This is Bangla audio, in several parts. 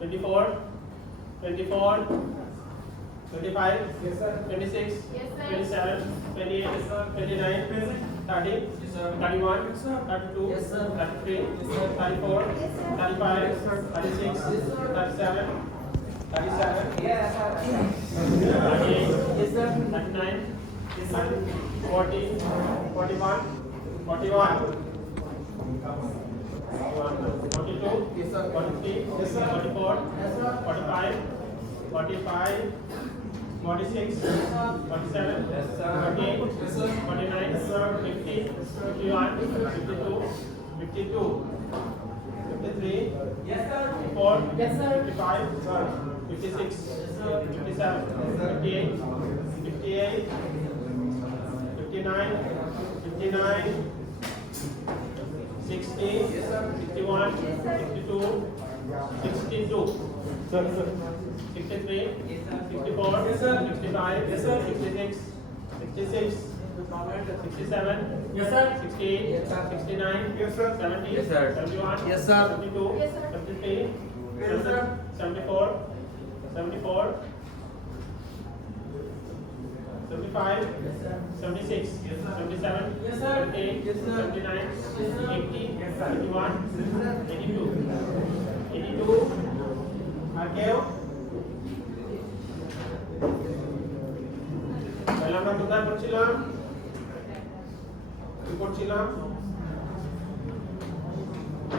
24, 24, 25, 26, 27, 28, 29, 30, 31, 32, 33, 34, 35, 36, 37, 37, 38, 39, 40, 41, 41, 42, 43, 44, 45, 45, 46, 47, 48, 49, 50, 51, 52, 52, 53, 54, 55, 56, 57, 58, 58, 59, 59, 60, 61, 62, 62, 63, 64, 65, 66, 66, 67, 68, 69, 70, 71, 72, 73, 74, 74, 75, 76, 77, 78, 79, 80, 81, 82, 82, আর কেউ? তাহলে আমরা কোথায় পড়ছিলাম? কি পড়ছিলাম?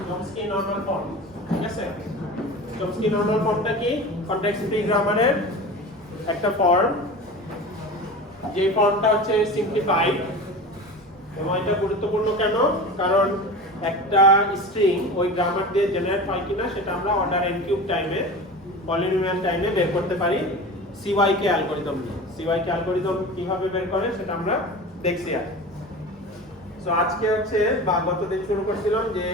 চমস্কি নরমাল ফর্ম, ঠিক আছে? চমস্কি নরমাল ফর্মটা কি? কনটেক্সট ফ্রি গ্রামারের একটা ফর্ম, যে ফর্মটা হচ্ছে সিম্পলিফাইড। এবং এটা গুরুত্বপূর্ণ কেন? কারণ একটা স্ট্রিং ওই গ্রামার দিয়ে জেনারেট হয় কিনা সেটা আমরা অর্ডার n কিউব টাইমে, পলিনোমিয়াল টাইমে বের করতে পারি CYK অ্যালগরিদম দিয়ে। CYK অ্যালগরিদম কিভাবে বের করে সেটা আমরা দেখছি আজ। সো আজকে হচ্ছে বা গতদিন শুরু করছিলাম যে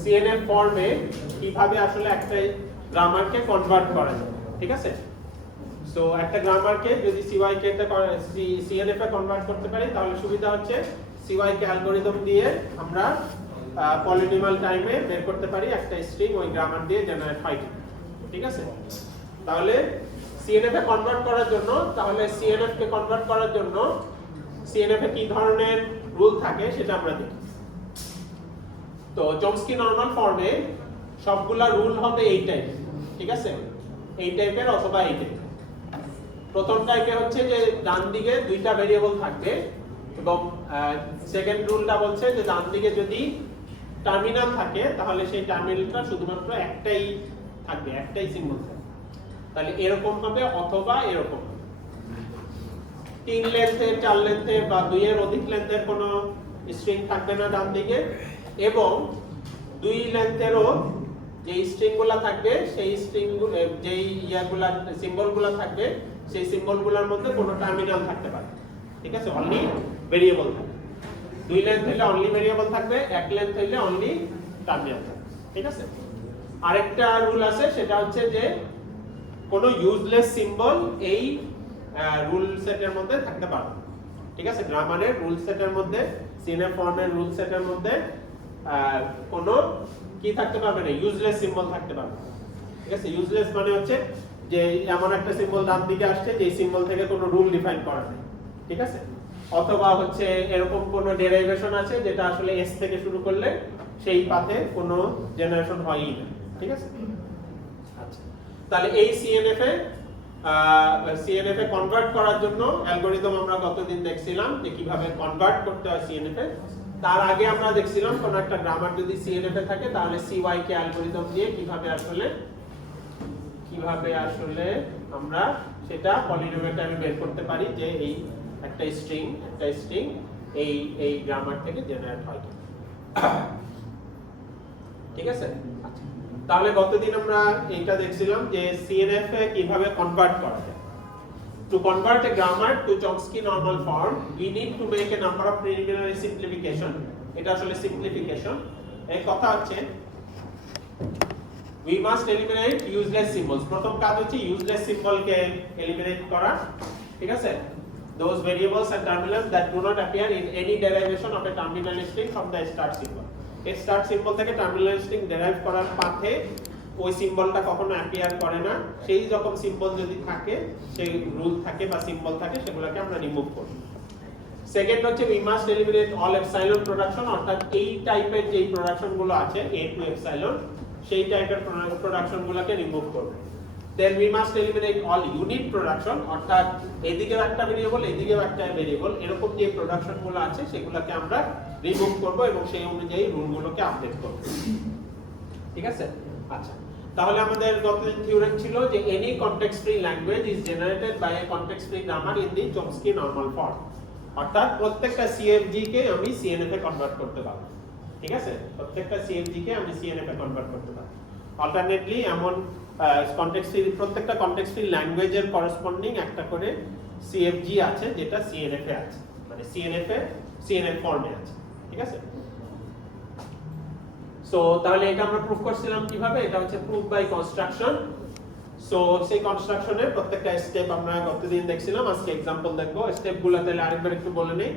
CNF ফর্মে কিভাবে আসলে একটা গ্রামারকে কনভার্ট করা যায়, ঠিক আছে? সো একটা গ্রামারকে যদি CYK তে CNF এ কনভার্ট করতে পারি তাহলে সুবিধা হচ্ছে CYK অ্যালগরিদম দিয়ে আমরা পলিনোমিয়াল টাইমে বের করতে পারি একটা স্ট্রিং ওই গ্রামার দিয়ে জেনারেট হয়, ঠিক আছে? তাহলে CNF এ কনভার্ট করার জন্য, CNF কে কনভার্ট করার জন্য CNF এ কি ধরনের রুল থাকে সেটা আমরা দেখি। তো চমস্কি নরমাল ফর্মে সবগুলা রুল হবে এই টাইপের, ঠিক আছে? এই টাইপের অথবা এই টাইপের। প্রথম টাইপে হচ্ছে যে ডান দিকে দুইটা ভেরিয়েবল থাকবে এবং সেকেন্ড রুলটা বলছে যে ডান দিকে যদি টার্মিনাল থাকে তাহলে সেই টার্মিনালটা শুধুমাত্র একটাই থাকবে, একটাই সিম্বল থাকবে। তাহলে এরকম হবে অথবা এরকম হবে। 3 লেন্থের, 4 লেন্থের বা 2 এর অধিক লেন্থের কোনো স্ট্রিং থাকবে না ডান দিকে, এবং 2 লেন্থেরও যে স্ট্রিংগুলো থাকবে সেই স্ট্রিংগুলো যেই ইয়াগুলা সিম্বলগুলো থাকবে সেই সিম্বলগুলোর মধ্যে কোনো টার্মিনাল থাকতে পারে, ঠিক আছে? অনলি ভেরিয়েবল থাকবে। 2 লেন্থ হলে অনলি ভেরিয়েবল থাকবে, 1 লেন্থ হলে অনলি টার্মিনাল থাকবে, ঠিক আছে? আরেকটা রুল আছে, সেটা হচ্ছে যে কোনো ইউজলেস সিম্বল এই রুল সেটের মধ্যে থাকতে পারে, ঠিক আছে? গ্রামারের রুল সেটের মধ্যে, CNF ফর্মের রুল সেটের মধ্যে কোনো কি থাকতে পারবে না, ইউজলেস সিম্বল থাকতে পারবে, ঠিক আছে? ইউজলেস মানে হচ্ছে যে এমন একটা সিম্বল ডান দিকে আসছে যে সিম্বল থেকে কোনো রুল ডিফাইন করা নেই, ঠিক আছে? অথবা হচ্ছে এরকম কোনো ডেরাইভেশন আছে যেটা আসলে S থেকে শুরু করলে সেই পাথে কোনো জেনারেশন হয়ই না, ঠিক আছে? আচ্ছা, তাহলে এই CNF এ কনভার্ট করার জন্য অ্যালগরিদম আমরা গতদিন দেখছিলাম যে কিভাবে কনভার্ট করতে হয় CNF এ। তার আগে আমরা দেখছিলাম কোন একটা গ্রামার যদি CNF এ থাকে তাহলে CYK অ্যালগরিদম দিয়ে কিভাবে আসলে আমরা সেটা পলিনোমিয়াল টাইমে বের করতে পারি যে এই একটা স্ট্রিং এই গ্রামার থেকে জেনারেট হয়, ঠিক আছে? তাহলে গতদিন আমরা এইটা দেখছিলাম যে CNF এ কিভাবে কনভার্ট করা যায়। To convert a grammar to Chomsky normal form, we need to make a number of preliminary simplification. এটা আসলে simplification। এই কথা হচ্ছে we must eliminate useless symbols. প্রথম কাজ হচ্ছে useless symbol কে eliminate করা, ঠিক আছে? Those variables and terminals that do not appear in any derivation of a terminal string from the start symbol. Start symbol থেকে টার্মিনাল স্ট্রিং ডেরাইভ করার পাথে ওই সিম্বলটা কখনো অ্যাপিয়ার করে না, সেই রকম সিম্বল যদি থাকে, সেই রুল থাকে বা সিম্বল থাকে, সেগুলোকে আমরা রিমুভ করব। সেকেন্ড হচ্ছে we must eliminate all epsilon production, অর্থাৎ এই টাইপের যেই প্রোডাকশন গুলো আছে a to epsilon, সেই টাইপের প্রোডাকশন গুলোকে রিমুভ করব। Then we must eliminate all unit production, অর্থাৎ এদিকেও একটা ভেরিয়েবল এদিকেও একটা ভেরিয়েবল, এরকম যে প্রোডাকশন গুলো আছে সেগুলোকে আমরা রিমুভ করব এবং সেই অনুযায়ী রুলগুলোকে আপডেট করব। ঠিক আছে? আচ্ছা, তাহলে আমাদের গতদিন থিওরেম ছিল যে any context free language is generated by a context free grammar in the Chomsky normal form, অর্থাৎ প্রত্যেকটা CFG কে আমি CNF এ কনভার্ট করতে পারবো। ঠিক আছে? প্রত্যেকটা CFG কে আমি CNF এ কনভার্ট করতে পারবো। অল্টারনেটলি এমন কনটেক্সট ফ্রি, প্রত্যেকটা কনটেক্সট ফ্রি ল্যাঙ্গুয়েজের করেসপন্ডিং একটা করে CFG আছে যেটা CNF এ আছে, মানে CNF ফর্মে আছে। ঠিক আছে? সো তাহলে এটা আমরা প্রুফ করছিলাম কিভাবে? এটা হচ্ছে প্রুফ বাই কনস্ট্রাকশন। সো সেই কনস্ট্রাকশনের প্রত্যেকটা স্টেপ আমরা গতদিন দেখছিলাম, আজকে एग्जांपल দেখব। স্টেপগুলো তাহলে আরেকবার একটু বলে নেই।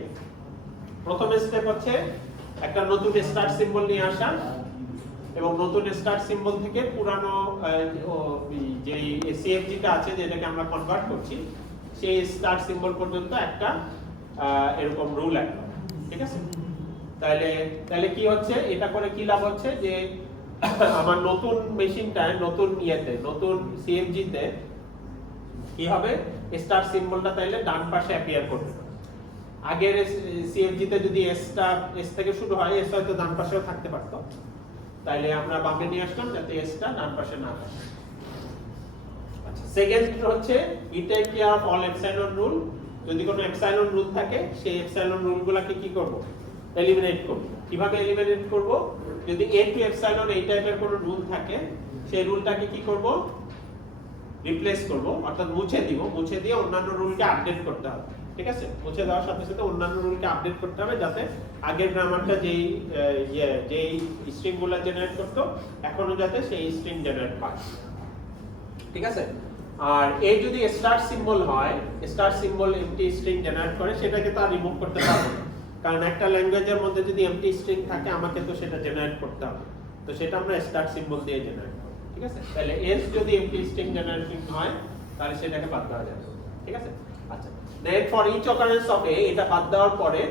প্রথম স্টেপ হচ্ছে একটা নতুন স্টার্ট সিম্বল নিয়ে আসা এবং নতুন স্টার্ট সিম্বল থেকে পুরানো যে সিএফজিটা আছে যেটাকে আমরা কনভার্ট করছি সেই স্টার্ট সিম্বল পর্যন্ত একটা এরকম রুল অ্যাড করা। ঠিক আছে? তাহলে কি হচ্ছে, এটা করে কি লাভ হচ্ছে যে আমার নতুন মেশিনটায় নতুন নতুন সিএফজিতে কি হবে, স্টার্ট সিম্বলটা তাইলে ডান পাশে অ্যাপিয়ার করবে। আগের সিএফজিতে যদি এস থেকে শুরু হয়, এস হয়তো ডান পাশেও থাকতে পারতো, তাইলে আমরা বামে নিয়ে আসলাম যাতে এসটা ডান পাশে না থাকে। আচ্ছা, সেকেন্ড হচ্ছে it take care of all epsilon rule. যদি কোনো এপসাইলন রুল থাকে সেই এপসাইলন রুলগুলোকে কি করব, এলিমিনেট করব। কিভাবে এলিমিনেট করব? যদি a টু এপসাইলন এই টাইপের কোনো রুল থাকে সেই রুলটাকে কি করব, রিপ্লেস করব, অর্থাৎ মুছে দিব। মুছে দিয়ে অন্যান্য রুলকে আপডেট করতে হবে। ঠিক আছে? মুছে দেওয়ার সাথে সাথে অন্যান্য রুলকে আপডেট করতে হবে যাতে আগের গ্রামারটা যেই স্ট্রিংগুলো জেনারেট করতো এখনো যাতে সেই স্ট্রিং জেনারেট পায়। ঠিক আছে? আর এই যদি স্টার্ট সিম্বল হয়, start symbol MT string generate করে, সেটাকে তো আর রিমুভ করতে পারবো না, কারণ একটা ল্যাঙ্গুয়েজের মধ্যে যদি এমটি স্ট্রিং থাকে আমাকে তো সেটা জেনারেট করতে হবে। তো সেটা আমরা স্টার্ট সিম্বল দিয়ে জেনারেট করব। ঠিক আছে? তাহলে এস যদি এমটি স্ট্রিং জেনারেটিং হয় তাহলে সেটাকে বাদ দেওয়া যাবে। ঠিক আছে? আচ্ছা, দেন ফর ইচ অকারেন্স অফ এ, এটা বাদ দেওয়ার পরে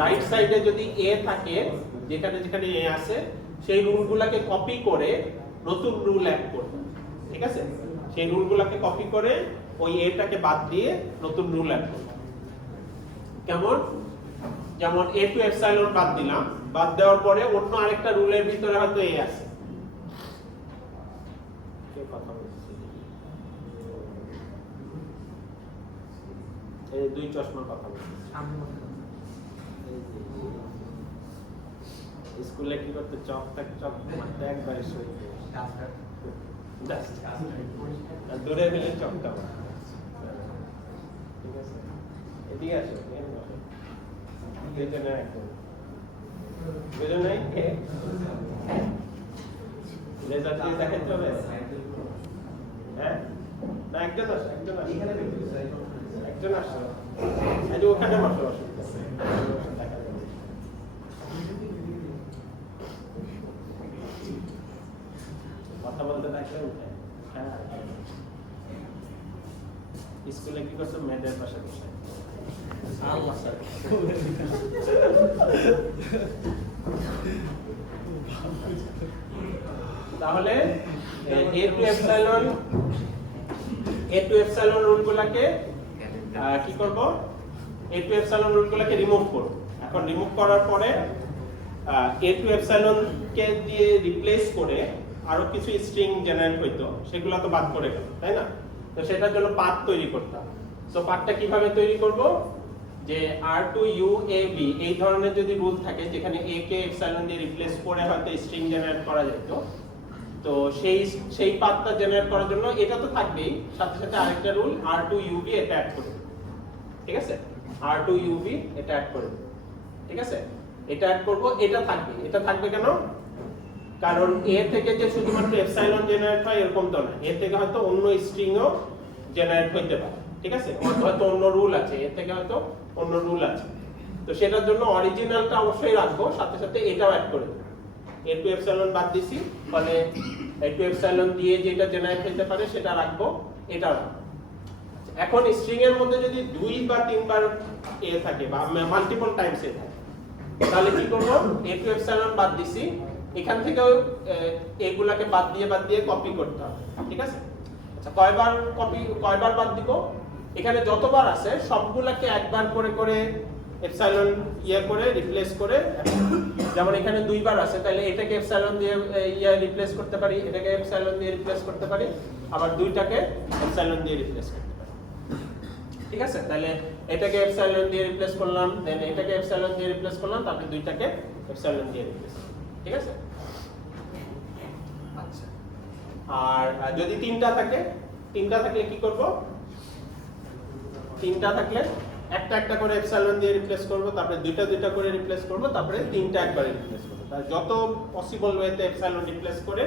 রাইট সাইডে যদি এ থাকে, যেখানে যেখানে এ আছে সেই রুলগুলোকে কপি করে নতুন রুল অ্যাড করব। ঠিক আছে? সেই রুলগুলোকে কপি করে ওই এটাকে বাদ দিয়ে নতুন রুল অ্যাড করব। কেমন? যেমন a টু এপসাইলন বাদ দিলাম, বাদ দেওয়ার পরে অন্য আরেকটা রুলের ভিতরে হয়তো a আছে। কে কথা বলছে? এই দুই চশমা কথা বলছে। স্কুলে কি করতে চক মারতে একবারে শুয়ে দূরে গেলে চকটা। ঠিক আছে? এদিকে আসো, দুজনে একদম দুজনে রেজাল্ট দিয়ে দেখাতে হবে। হ্যাঁ, না একজন আসো, একজন আসো, এই যে ওখানে বসো, কথা বলতে থাকলে উঠে। হ্যাঁ, স্কুলে কি করছো? মেয়েদের পাশে বসে। তাহলে a টু এপসাইলন রুলগুলোকে কি করব, a টু এপসাইলন রুলগুলোকে রিমুভ করব। এখন রিমুভ করার পরে a টু এপসাইলন কে দিয়ে রিপ্লেস করে আরো কিছু স্ট্রিং জেনারেট হইতো, সেগুলো তো বাদ করে গেল, তাই না? তো সেটার জন্য পাথ তৈরি করতাম। সো পাথটা কিভাবে তৈরি করব, যে r2uab এই ধরনের যদি রুল থাকে যেখানে a কে এপসাইলন দিয়ে রিপ্লেস করে হয়তো স্ট্রিং জেনারেট করা যেত, তো সেই পাথটা জেনারেট করার জন্য এটা তো থাকবেই, সাথে সাথে আরেকটা রুল r2ub এটা অ্যাড করে দেব। ঠিক আছে? r2ub এটা অ্যাড করে দেব। ঠিক আছে? এটা অ্যাড করব, এটা থাকবে কেন? কারণ a থেকে যে শুধুমাত্র এপসাইলন জেনারেট হয় এরকম তো না, এর থেকে হয়তো অন্য স্ট্রিংও জেনারেট হতে পারে। ঠিক আছে? হয়তো অন্য রুল আছে, এর থেকে হয়তো অন্য রুল আছে। তো সেটার জন্য অরিজিনালটা অবশ্যই রাখবো, সাথে সাথে এটাও অ্যাড করে দেবো। a2 এপসাইলন বাদ দিছি, ফলে a2 এপসাইলন দিয়ে যেটা জেনারেট হতে পারে সেটা রাখবো, এটা রাখবো। এখন স্ট্রিং এর মধ্যে যদি 2 বা 3 বার এ থাকে বা মাল্টিপল টাইমস এ থাকে, তাহলে কি করব? a2 এপসাইলন বাদ দিছি, এখান থেকেও এগুলাকে বাদ দিয়ে কপি করতে হবে, ঠিক আছে? আচ্ছা, কয়বার বাদ দিব? এখানে যতবার আছে সবগুলাকে একবার করে করে এপসাইলন করে রিপ্লেস করে, যেমন এখানে 2 বার আছে, তাহলে এটাকে এপসাইলন দিয়ে রিপ্লেস করতে পারি, এটাকে এপসাইলন দিয়ে রিপ্লেস করতে পারি, আবার দুইটাকে এপসাইলন দিয়ে রিপ্লেস করতে পারি, ঠিক আছে? তাহলে এটাকে এপসাইলন দিয়ে রিপ্লেস করলাম, দেন এটাকে এপসাইলন দিয়ে রিপ্লেস করলাম, তারপর দুইটাকে এপসাইলন দিয়ে রিপ্লেস করলাম, ঠিক আছে? আচ্ছা, আর যদি তিনটা থাকলে কি করব? তিনটা থাকলে একটা করে এপসাইলন দিয়ে রিপ্লেস করব, তারপরে দুইটা করে রিপ্লেস করব, তারপরে তিনটা একবারে রিপ্লেস করব। তাই যত পসিবল ওয়েতে এপসাইলন রিপ্লেস করে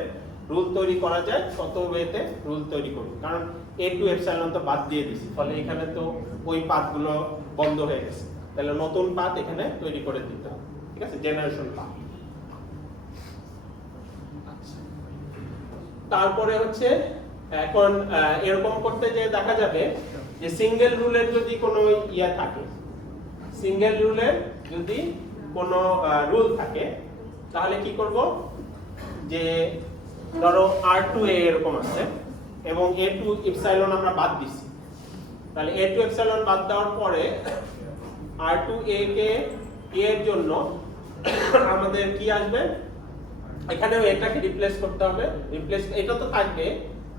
রুল তৈরি করা যায় তত ওয়েতে রুল তৈরি করব, কারণ a2 এপসাইলন তো বাদ দিয়ে দিছি, ফলে এখানে তো ওই পাথগুলো বন্ধ হয়ে গেছে, তাহলে নতুন পাথ এখানে তৈরি করে দিতে হবে, ঠিক আছে? Generation path. আচ্ছা, তারপরে হচ্ছে এখন এরকম করতে যে দেখা যাবে যে সিঙ্গেল রুলের যদি কোনো থাকে, সিঙ্গেল রুলের যদি কোনো রুল থাকে, তাহলে কি করব? যে ধরো R2A এরকম আছে এবং A2 এপসাইলন আমরা বাদ দিছি, তাহলে A2 এপসাইলন বাদ দেওয়ার পরে R2A কে A এর জন্য আমাদের কি আসবে? এখানেও এটাকে রিপ্লেস করতে হবে, এটা তো থাকবে,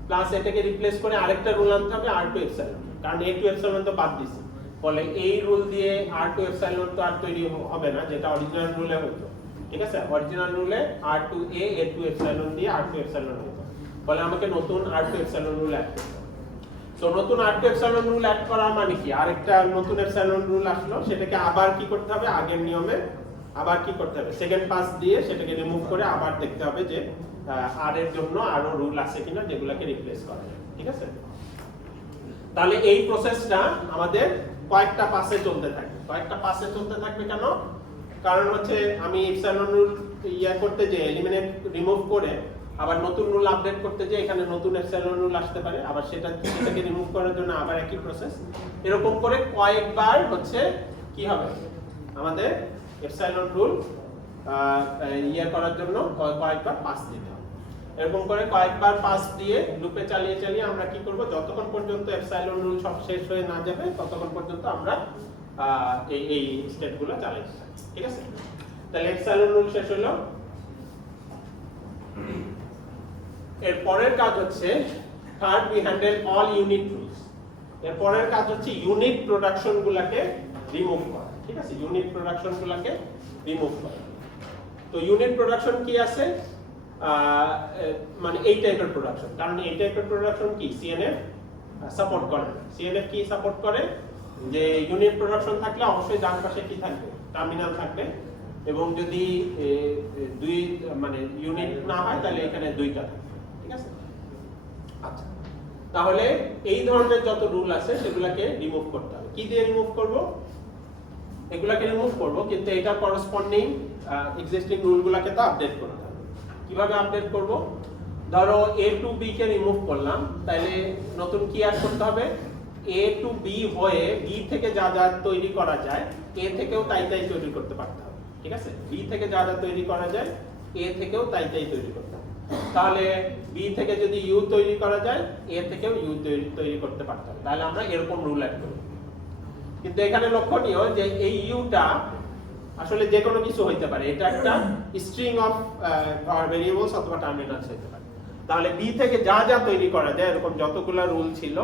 প্লাস এটাকে রিপ্লেস করে আরেকটা রুল আনতে হবে R2 এপসাইলন, কারণ A2 এপসাইলন তো বাদ দিছি, ফলে এই রুল দিয়ে R2 এপসাইলন তো আর তৈরি হবে না, যেটা অরিজিনাল রুলে হতো, ঠিক আছে? অরিজিনাল রুলে R2A A2 এপসাইলন দিয়ে R2 এপসাইলন হতো, ফলে আমাকে নতুন R2 এপসাইলন রুল অ্যাড করতে হবে। সো নতুন R2 এপসাইলন রুল অ্যাড করা মানে কি? আরেকটা নতুন এপসাইলন রুল আসলো, সেটাকে আবার কি করতে হবে? আগের নিয়মে আবার কি করতে হবে? সেকেন্ড পাস দিয়ে সেটাকে রিমুভ করে আবার দেখতে হবে যে আর এর জন্য আরো রুল আছে কিনা যেগুলোকে রিপ্লেস করা যায়, ঠিক আছে? তাহলে এই প্রসেসটা আমাদের কয়েকটা পাসে চলতে থাকবে। কেন? কারণ হচ্ছে আমি এপসাইলন রুল করতে যে এলিমিনেট রিমুভ করে আবার নতুন রুল আপডেট করতে যে এখানে নতুন এপসাইলন রুল আসতে পারে, আবার সেটাকে রিমুভ করার জন্য আবার একই প্রসেস, এরকম করে কয়েকবার হচ্ছে কি হবে? আমাদের এপসাইলন রুল করার জন্য কয়েকবার পাস দিতে হবে। এরকম করে কয়েকবার পাস দিয়ে লুপে চালিয়ে আমরা কি করব? যতক্ষণ পর্যন্ত এপসাইলন রুল সব শেষ হয়ে না যাবে ততক্ষণ পর্যন্ত আমরা এই স্টেপগুলো চালিয়ে যাব, ঠিক আছে? তাহলে এপসাইলন রুল শেষ হলো। এর পরের কাজ হচ্ছে third, we handle all unit rules. এর পরের কাজ হচ্ছে ইউনিট প্রোডাকশন গুলাকে রিমুভ করা, ঠিক আছে? ইউনিট প্রোডাকশন গুলাকে রিমুভ করা। তো ইউনিট প্রোডাকশন কি আছে? মানে এই টাইপের প্রোডাকশন, কারণ এই টাইপের প্রোডাকশন কি সিএনএফ সাপোর্ট করে না। সিএনএফ কি সাপোর্ট করে? যে ইউনিট প্রোডাকশন থাকলে অবশ্যই ডান পাশে কি থাকবে? টার্মিনাল থাকবে, এবং যদি দুই মানে ইউনিট না হয় তাহলে এখানে দুইটা থাকবে, ঠিক আছে? আচ্ছা, তাহলে এই ধরনের যত রুল আছে সেগুলোকে রিমুভ করতে হবে। কি দিয়ে রিমুভ করব? এগুলাকে রিমুভ করব, কিন্তু এটা করসপন্ডিং এক্সিস্টিং রুলগুলোকে তো আপডেট করতে হবে। কিভাবে আপডেট করব? ধরো a টু b কে রিমুভ করলাম, তাহলে নতুন কি অ্যাড করতে হবে? a টু b হয়ে b থেকে যা যা তৈরি করা যায় a থেকেও তাই তৈরি করতে পারতে হবে, ঠিক আছে? b থেকে যা যা তৈরি করা যায় a থেকেও তাই তৈরি করতে হবে। তাহলে b থেকে যদি u তৈরি করা যায় a থেকেও u তৈরি করতে পারতে হবে। তাহলে আমরা এরকম রুল অ্যাড করব। কিন্তু এখানে লক্ষণীয় যে এই ইউটা আসলে যে কোনো কিছু হইতে পারে, এটা একটা স্ট্রিং অফ ভেরিয়েবলস অথবা টার্মিনালস হইতে পারে। তাহলে বি থেকে যা যা তৈরি করা যায় এরকম যতগুলা রুল ছিল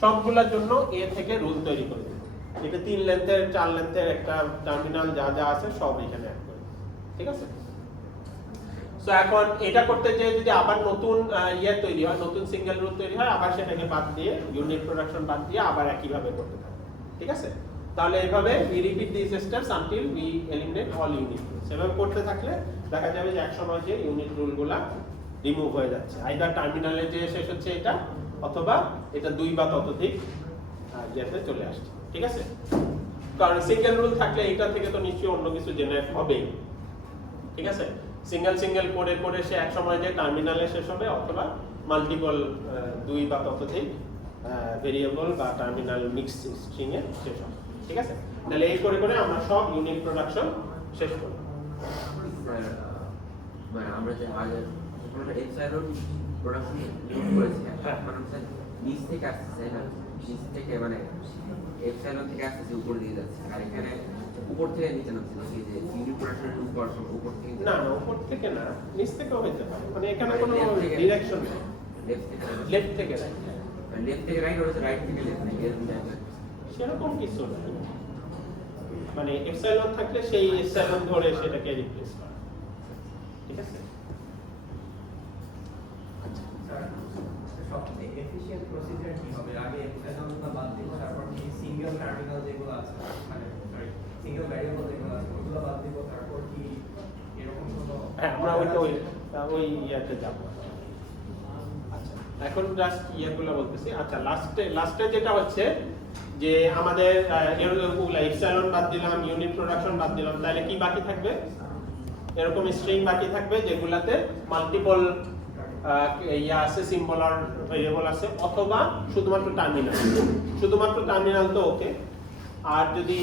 সবগুলোর জন্য এ থেকে রুল তৈরি করে দেব। এটা 3 লেন্থের 4 লেন্থের একটা টার্মিনাল যা যা আছে সব এখানে অ্যাড করে দেব, ঠিক আছে? সো এখন এটা করতে যে যদি আবার নতুন তৈরি হয়, নতুন সিঙ্গেল রুল তৈরি হয়, আবার সেটাকে বাদ দিয়ে ইউনিট প্রোডাকশন বাদ দিয়ে আবার একই ভাবে করতে হবে, ঠিক আছে? তাহলে এইভাবে we repeat these steps until we eliminate all unit rules। এভাবে করতে থাকলে দেখা যাবে যে এক সময় যে ইউনিট রুলগুলা রিমুভ হয়ে যাচ্ছে, আইদার টার্মিনালে যে শেষ হচ্ছে এটা, অথবা এটা দুই বা ততোধিক ইয়েতে চলে আসছে, ঠিক আছে? কারণ সিঙ্গেল রুল থাকলে এটা থেকে তো নিশ্চয়ই অন্য কিছু জেনারেট হবেই, ঠিক আছে? সিঙ্গেল করে করে সে এক সময় যে টার্মিনালে শেষ হবে, অথবা মাল্টিপল দুই বা ততোধিক ভেরিয়েবল বা টার্মিনাল মিক্স স্ট্রিং এ শেষ হবে, ঠিক আছে? তাহলে এই করে করে আমরা সব ইউনিট প্রোডাকশন শেষ করব। মানে আমরা যে আগে এপসাইলন প্রোডাকশন ইউজ করেছি, মানে স্যার নিচ থেকে আসছে না, নিচ থেকে মানে এপসাইলন থেকে আসছে উপর দিয়ে যাচ্ছে, আর এখানে উপর থেকে নিচে নামছে নাকি যে ইউনিট প্রোডাকশন ইউজ করার সময় উপর থেকে? না না, উপর থেকে না, নিচ থেকেও হতে পারে, মানে এখানে কোনো ডিরেকশন নেই। লেফট থেকে রাইট, লেফট থেকে রাইট হচ্ছে রাইট থেকে লেফট নাকি এরকম টাইপের? সেরকম কিছু না, মানে এপসাইলন থাকলে সেই এপসাইলন ধরে সেটাকে রিপ্লেস করা, ঠিক আছে? সবচেয়ে এফিশিয়েন্ট প্রসিজার কি হবে? আগে এপসাইলনটা বাদ দিব, তারপর কি সিঙ্গেল টার্মিনাল যেগুলো আছে, মানে সরি সিঙ্গেল ভ্যারিয়েবল যেগুলো আছে ওগুলো বাদ দিব, তারপর কি এরকম কোনো? হ্যাঁ, আমরা ওই ইয়াতে যাব। আচ্ছা, এখন জাস্ট ইয়াগুলো বলতেছি। আচ্ছা, লাস্টে যেটা হচ্ছে যে আমাদের এপসাইলন বাদ দিলাম, ইউনিট প্রোডাকশন বাদ দিলাম, তাহলে কি বাকি থাকবে? এরকম স্ট্রিং বাকি থাকবে যেগুলাতে মাল্টিপল ইয়া আছে, সিম্বল আর ভেরিয়েবল আছে, অথবা শুধুমাত্র টার্মিনাল তো ওকে। আর যদি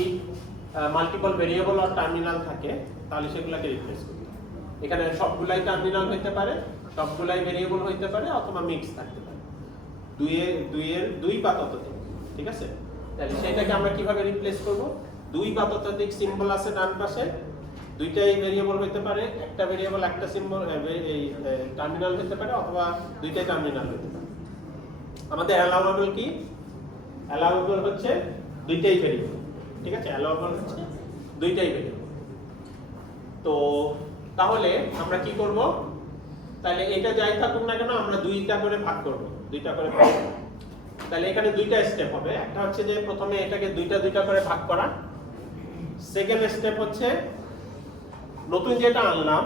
মাল্টিপল ভেরিয়েবল আর টার্মিনাল থাকে তাহলে সেগুলোকে রিপ্লেস করতে হবে। এখানে সবগুলাই টার্মিনাল হইতে পারে, সবগুলাই ভেরিয়েবল হইতে পারে, অথবা মিক্স থাকতে পারে, দুই বা ততোধিক, ঠিক আছে? তাহলে সেটাকে আমরা কিভাবে রিপ্লেস করব? দুই বা ততোধিক সিম্বল আছে ডান পাশে, দুইটাই ভেরিয়েবল হতে পারে, একটা ভেরিয়েবল একটা সিম্বল এই টার্মিনাল হতে পারে, অথবা দুইটাই টার্মিনাল হতে পারে। আমাদের অ্যালাউয়েবল কি? অ্যালাউয়েবল হচ্ছে দুইটাই ভেরিয়েবল, ঠিক আছে? অ্যালাউয়েবল হচ্ছে দুইটাই ভেরিয়েবল। তো তাহলে আমরা কি করব? তাহলে এটা যাই থাকুক না কেন আমরা দুইটা করে ভাগ করব, দুইটা করে ভাগ করব। তাহলে এখানে দুইটা স্টেপ হবে। একটা হচ্ছে যে প্রথমে এটাকে দুইটা করে ভাগ করা, সেকেন্ড স্টেপ হচ্ছে নতুন যেটা আনলাম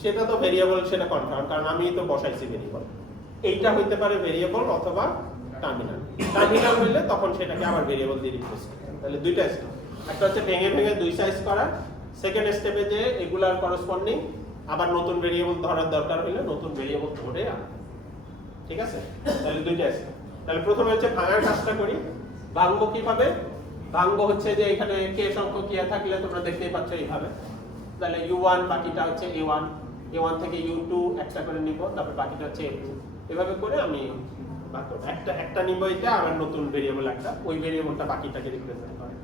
সেটা তো ভেরিয়েবল, সেটা কনফার্ম, কারণ আমি তো বসাইছি ভেরিয়েবল। এইটা হইতে পারে ভেরিয়েবল অথবা টার্মিনাল হইলে তখন সেটাকে আবার ভেরিয়েবল দিয়ে রিপ্লেস করতে হবে। তাহলে দুইটা স্টেপ, একটা হচ্ছে ভেঙে দুই সাইজ করা, সেকেন্ড স্টেপে যে এগুলার করসপন্ডিং আবার নতুন ভেরিয়েবল ধরার দরকার হইলে নতুন ভেরিয়েবল ধরে আনা, ঠিক আছে? তাহলে দুইটা স্টেপ। তাহলে প্রথমে হচ্ছে ভাঙার কাজটা করি। ভাঙবো কিভাবে? ভাঙবো হচ্ছে যে এখানে কে সংখ্যক ইয়া থাকলে তোমরা দেখতেই পাচ্ছ এইভাবে। তাহলে u1 বাকিটা হচ্ছে a1 থেকে u2 একটা করে নিব, তারপর বাকিটা হচ্ছে a2, এভাবে করে আমি ভাগ করব। একটা নিব এটা, আবার নতুন ভেরিয়েবল একটা, ওই ভেরিয়েবলটা বাকিটাকে রিপ্রেজেন্ট করে,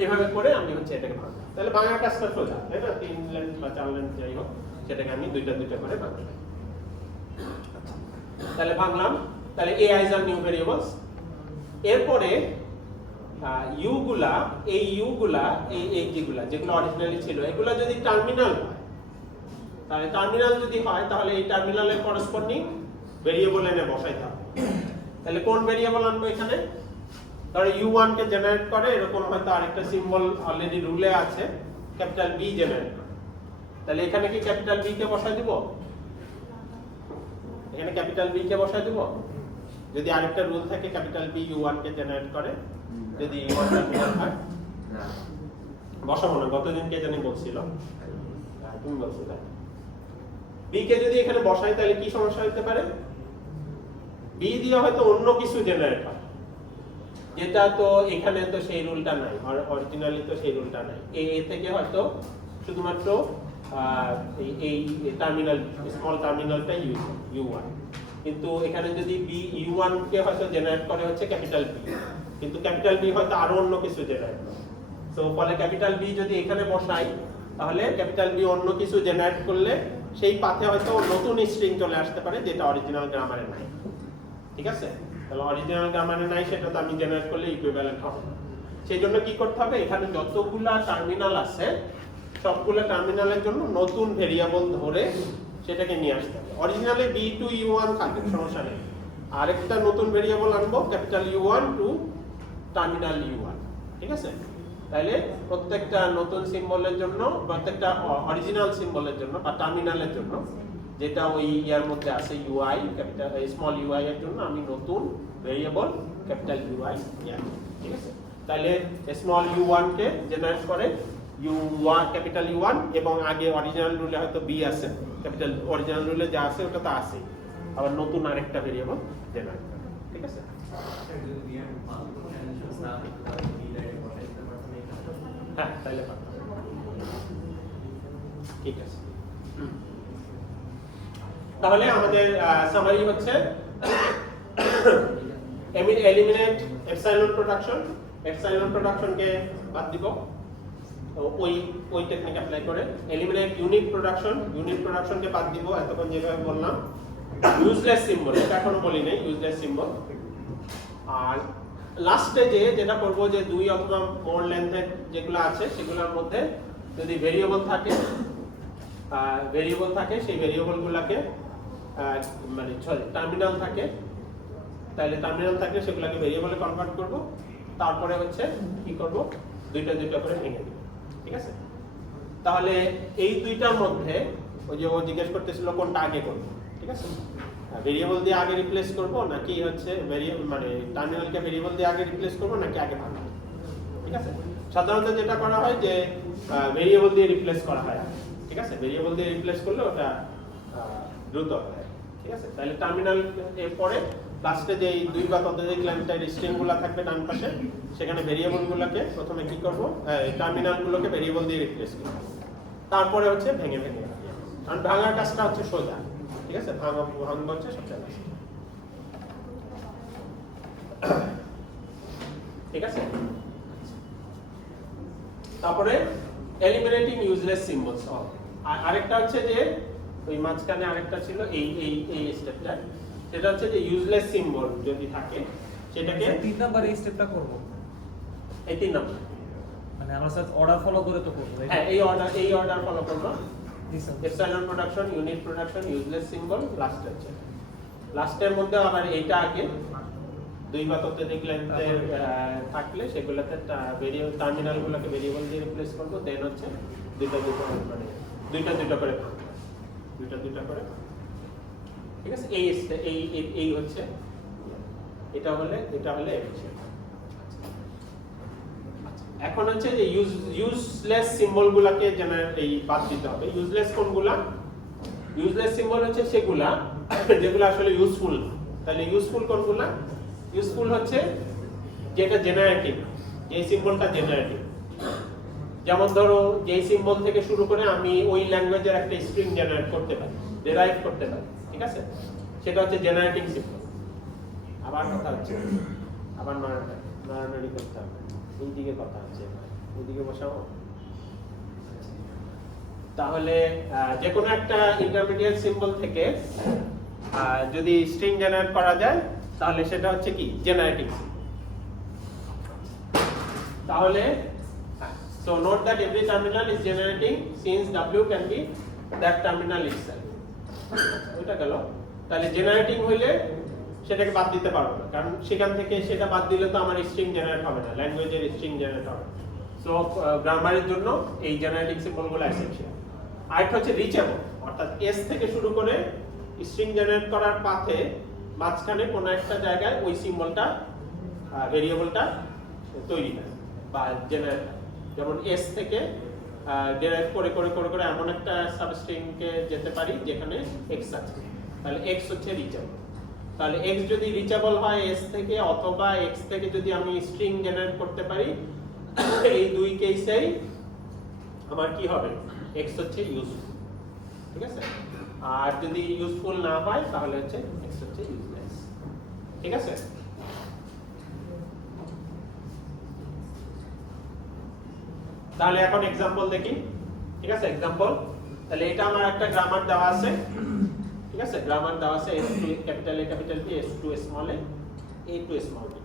এইভাবে করে আমি হচ্ছে এটাকে ভাঙব। তাহলে ভাঙার কাজটা সোজা, তাই না? 3 লাইন বা 4 লাইন যাই হোক, সেটাকে আমি দুইটা করে ভাঙব। তাহলে ভাঙলাম, তাহলে ai's আর নিউ ভেরিয়েবলস। এরপরে ইউ গুলা এই যেগুলো অরিজিনালি ছিল এগুলা যদি টার্মিনাল হয়, তাহলে টার্মিনাল যদি হয় তাহলে এই টার্মিনালের করসপন্ডিং ভেরিয়েবল এনে বসাইতে হবে। তাহলে কোন ভেরিয়েবল আনবো এখানে? ধরো u1 কে জেনারেট করে এরকম হয়তো আরেকটা সিম্বল অলরেডি রুলে আছে, ক্যাপিটাল B জেনারেট করে। তাহলে এখানে কি ক্যাপিটাল B কে বসাই দিব? এখানে ক্যাপিটাল B কে বসাই দিব। যদি আরেকটা রুল থাকে ক্যাপিটাল B u1 কে জেনারেট করে, যদি u1 টার্মিনাল হয় না বসাবো না। গতদিন কে জানি বলছিল, তুমি বলছিলে B কে যদি এখানে বসাই তাহলে কি সমস্যা হতে পারে? B দিয়ে হয়তো অন্য কিছু জেনারেট হয়, যেটা তো এখানে তো সেই রুলটা নাই, অরিজিনালি তো সেই রুলটা নাই। এ থেকে হয়তো শুধুমাত্র এই টার্মিনাল, স্মল টার্মিনালটা u1, কিন্তু এখানে যদি B u1 কে হয়তো জেনারেট করে হচ্ছে ক্যাপিটাল B, কিন্তু ক্যাপিটাল B হয়তো আরো অন্য কিছু জেনারেট করে। সো ফলে ক্যাপিটাল B যদি এখানে বসাই তাহলে ক্যাপিটাল B অন্য কিছু জেনারেট করলে সেই পাথে হয়তো নতুন স্ট্রিং চলে আসতে পারে যেটা অরিজিনাল গ্রামারে নাই, ঠিক আছে? তাহলে অরিজিনাল গ্রামারে নাই, সেটা তো আমি জেনারেট করলে ইকুইভ্যালেন্ট হবে। সেই জন্য কি করতে হবে? এখানে যতগুলা টার্মিনাল আছে সবগুলা টার্মিনালের জন্য নতুন ভেরিয়েবল ধরে সেটাকে নিয়ে আসতে হবে। অরিজিনালি B টু u1 থাকে, সমস্যা নেই। আরেকটা নতুন ভেরিয়েবল আনবো capital u1 two terminal u1, ঠিক আছে? তাহলে প্রত্যেকটা নতুন সিম্বলের জন্য, প্রত্যেকটা অরিজিনাল সিম্বলের জন্য বা টার্মিনালের জন্য, যেটা ওই ইয়ার মধ্যে আছে UI, ক্যাপিটাল স্মল UI এর জন্য আমি নতুন ভেরিয়েবল ক্যাপিটাল UI নিয়ে আসবো, ঠিক আছে? তাহলে স্মল u1 কে জেনারেট করে u1 ক্যাপিটাল u1 এবং আগে অরিজিনাল রুলে হয়তো b আছে, ক্যাপিটাল অরিজিনাল রুলে যা আছে ওটা তো আছে, আবার নতুন আরেকটা ভেরিয়েবল জেনারেট করে। ঠিক আছে, হ্যাঁ তাইলে পারতাম। ঠিক আছে, তাহলে আমাদের সামারি হচ্ছে এলিমিনেট এপসাইলন প্রোডাকশন, এপসাইলন প্রোডাকশনকে বাদ দিব ওই টেকনিক অ্যাপ্লাই করে। এলিমিনেট ইউনিট প্রোডাকশন, ইউনিট প্রোডাকশনকে বাদ দিব এতক্ষণ যেভাবে বললাম। ইউজলেস সিম্বল, এটা এখনো বলি নাই, ইউজলেস সিম্বল। আর লাস্টে যেটা করব যে 2 অথবা মোর লেন্থের যেগুলো আছে সেগুলোর মধ্যে যদি ভেরিয়েবল থাকে সেই ভেরিয়েবলগুলোকে মানে টার্মিনাল থাকে, তাহলে টার্মিনাল থাকলে সেগুলোকে ভেরিয়েবলে কনভার্ট করব। তারপরে হচ্ছে কি করব, দুইটা করে ভেঙে দিব। ঠিক আছে, তাহলে এই দুইটার মধ্যে ওই যে ও জিজ্ঞেস করতেছিল কোনটা আগে করব। ঠিক আছে, ভেরিয়েবল দিয়ে আগে রিপ্লেস করব নাকি হচ্ছে মানে টার্মিনালকে ভেরিয়েবল দিয়ে আগে রিপ্লেস করব নাকি আগে ভাঙবো। ঠিক আছে, সাধারণত যেটা করা হয় যে ভেরিয়েবল দিয়ে রিপ্লেস করা হয়। ঠিক আছে, ভেরিয়েবল দিয়ে রিপ্লেস করলে ওটা দ্রুত হয়। ঠিক আছে, তাহলে টার্মিনাল এর পরে লাস্টে যে 2 বা ততোধিক লেন্থের স্ট্রিংগুলো থাকবে ডান পাশে, সেখানে ভেরিয়েবলগুলোকে প্রথমে কি করব, টার্মিনালগুলোকে ভেরিয়েবল দিয়ে রিপ্লেস করব। তারপরে হচ্ছে ভেঙে কারণ ভাঙার কাজটা হচ্ছে সোজা। ঠিক আছে, ভাঙা হচ্ছে সবচেয়ে বেশি। ঠিক আছে, তারপরে এলিমিনেটিং ইউজলেস সিম্বলস। আরেকটা হচ্ছে যে ওই মাঝখানে আরেকটা ছিল এই স্টেপটা, সেটা হচ্ছে যে ইউজলেস সিম্বল যদি থাকে সেটাকে 3 নাম্বার এই স্টেপটা করব। এই 3 নাম্বার মানে আমরা স্যার অর্ডার ফলো করে তো করব। হ্যাঁ, এই অর্ডার ফলো করব। জি sir. Epsilon production, unit production, useless symbol, last হচ্ছে। লাস্টের মধ্যে আবার এইটা আগে 2 বা ততোধিক লেন্থের থাকলে সেগুলোতে টার্মিনালগুলোকে ভেরিয়েবল দিয়ে রিপ্লেস করব। দেন হচ্ছে দুইটা মানে দুইটা করে দুইটা করে। ঠিক আছে, এই হচ্ছে এটা হলে এখন হচ্ছে যে ইউজলেস সিম্বলগুলোকে এই বাদ দিতে হবে। ইউজলেস কোনগুলা? ইউজলেস সিম্বল হচ্ছে সেগুলা যেগুলো আসলে ইউজফুল না। তাহলে ইউজফুল কোনগুলা? ইউজফুল হচ্ছে যেটা জেনারেটিভ, যে সিম্বলটা জেনারেটিভ। যেমন ধরো যে সিম্বল থেকে শুরু করে আমি ওই ল্যাঙ্গুয়েজের একটা স্ট্রিং জেনারেট করতে পারি, ডেরাইভ করতে পারি। ঠিক আছে, সেটা হচ্ছে জেনারেটিং সিম্বল। আবার কথা হচ্ছে, আবার নড়ানড়ি করতে হবে। এইদিকে কথা হচ্ছে, ওইদিকে বসাবো। তাহলে যে কোনো একটা ইন্টারমিডিয়েট সিম্বল থেকে যদি স্ট্রিং জেনারেট করা যায় তাহলে সেটা হচ্ছে কি জেনারেটিং সিম্বল। তাহলে so note that every terminal is generating since w can be that terminal itself. ওইটা গেল। তাহলে জেনারেটিং হইলে সেটাকে বাদ দিতে পারবো না, কারণ সেখান থেকে সেটা বাদ দিলে তো আমার স্ট্রিং জেনারেট হবে না, ল্যাঙ্গুয়েজের স্ট্রিং জেনারেট হবে। সো গ্রামারের জন্য এই জেনারেটিং সিম্বলগুলো এসেনশিয়াল। আরেকটা হচ্ছে রিচেবল, অর্থাৎ এস থেকে শুরু করে স্ট্রিং জেনারেট করার পাথে মাঝখানে কোনো একটা জায়গায় ওই সিম্বলটা ভেরিয়েবলটা তৈরি হয় বা জেনারেট হয়। যেমন এস থেকে ডেরাইভ করে এমন একটা সাবস্ট্রিংকে যেতে পারি যেখানে এক্স আছে, তাহলে এক্স হচ্ছে রিচেবল। তাহলে এক্স যদি রিচেবল হয় এস থেকে, অথবা এক্স থেকে যদি আমি স্ট্রিং জেনারেট করতে পারি, এই দুই কেসেই আমার কি হবে, এক্স হচ্ছে ইউজফুল। ঠিক আছে, আর যদি ইউজফুল না হয় তাহলে হচ্ছে এক্স হচ্ছে ইউজলেস। ঠিক আছে, তাহলে এখন एग्जांपल দেখি। ঠিক আছে, एग्जांपल তাহলে এটা আমার একটা গ্রামার দেওয়া আছে। ঠিক আছে, গ্রামার দেওয়া আছে s2 capital A capital B, s2 small a, a2 small b।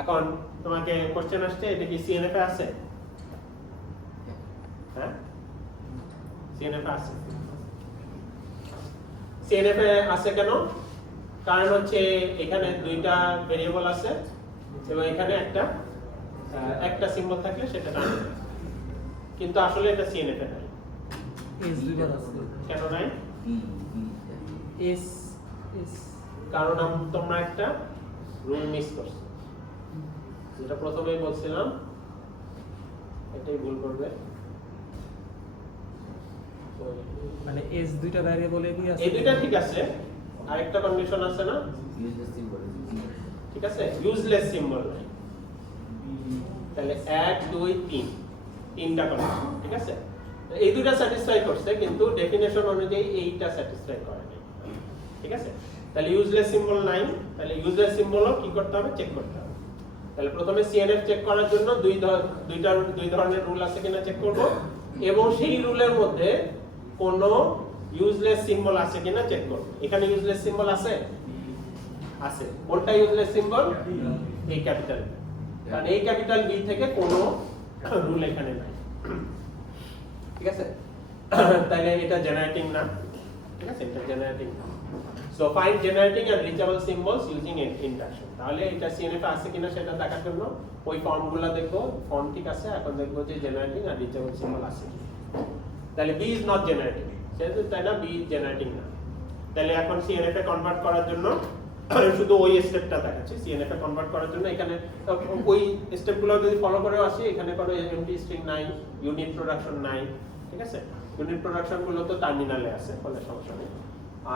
এখন তোমাকে কোশ্চেন আসছে এটা কি সিএনএফ এ আছে? হ্যাঁ, সিএনএফ এ আছে। সিএনএফ এ আছে কেন? কারণ হচ্ছে এখানে দুইটা ভেরিয়েবল আছে এবং এখানে একটা সিম্বল থাকলে সেটা টার্মিনাল, কিন্তু আসলে এটা সিএনএফ এ নাই। এস দুইবার আছে কেন নাই? এস কারণ তোমরা একটা রুল মিস করছো। যেটা প্রথমেই বলছিলাম এটাই ভুল করবে। মানে এস দুইটা ভ্যারিয়েবলে কি আছে? এই দুইটা ঠিক আছে, আরেকটা কন্ডিশন আছে না, ইউজলেস সিম্বল ঠিক আছে, ইউজলেস সিম্বল নাই। তাহলে 1 2 3 তিনটা কন্ডিশন, ঠিক আছে। এই দুইটা স্যাটিসফাই করছে, কিন্তু ডেফিনেশন অনুযায়ী এইটা স্যাটিসফাই করে নাই, ঠিক আছে। তাহলে ইউজলেস সিম্বল নাই, তাহলে ইউজলেস সিম্বলও কি করতে হবে, চেক করতে হবে। তাহলে প্রথমে সিএনএফ চেক করার জন্য দুই ধরনের রুল আছে কিনা চেক করব, এবং সেই রুলের মধ্যে কোনো ইউজলেস সিম্বল আছে কিনা চেক করব। এখানে ইউজলেস সিম্বল আছে, আছে। কোনটা ইউজলেস সিম্বল? এই ক্যাপিটাল, কারণ এই ক্যাপিটাল বি থেকে কোনো রুল এখানে নাই, ঠিক আছে। তাহলে এটা জেনারেটিং না, ঠিক আছে, এটা জেনারেটিং না। So find generating and reachable symbols using induction. তাহলে এটা সিএনএফ আছে কিনা সেটা দেখার জন্য ওই ফর্মগুলো দেখবো, ফর্ম ঠিক আছে, এখন দেখবো যে জেনারেটিং আর রিচেবল সিম্বল আছে কি। তাহলে বি ইজ নট জেনারেটিং, সেটা তাই না, বি ইজ জেনারেটিং না। তাহলে এখন সিএনএফ এ কনভার্ট করার জন্য শুধু ওই স্টেপটা দেখাচ্ছি। সিএনএফ এ কনভার্ট করার জন্য এখানে ওই স্টেপগুলো যদি ফলো করে আসি, এখানে কোনো এমটি স্ট্রিং নাই, ইউনিট প্রোডাকশন নাই, ঠিক আছে। ইউনিট প্রোডাকশন গুলো তো টার্মিনালে আছে, ফলে সমস্যা নেই।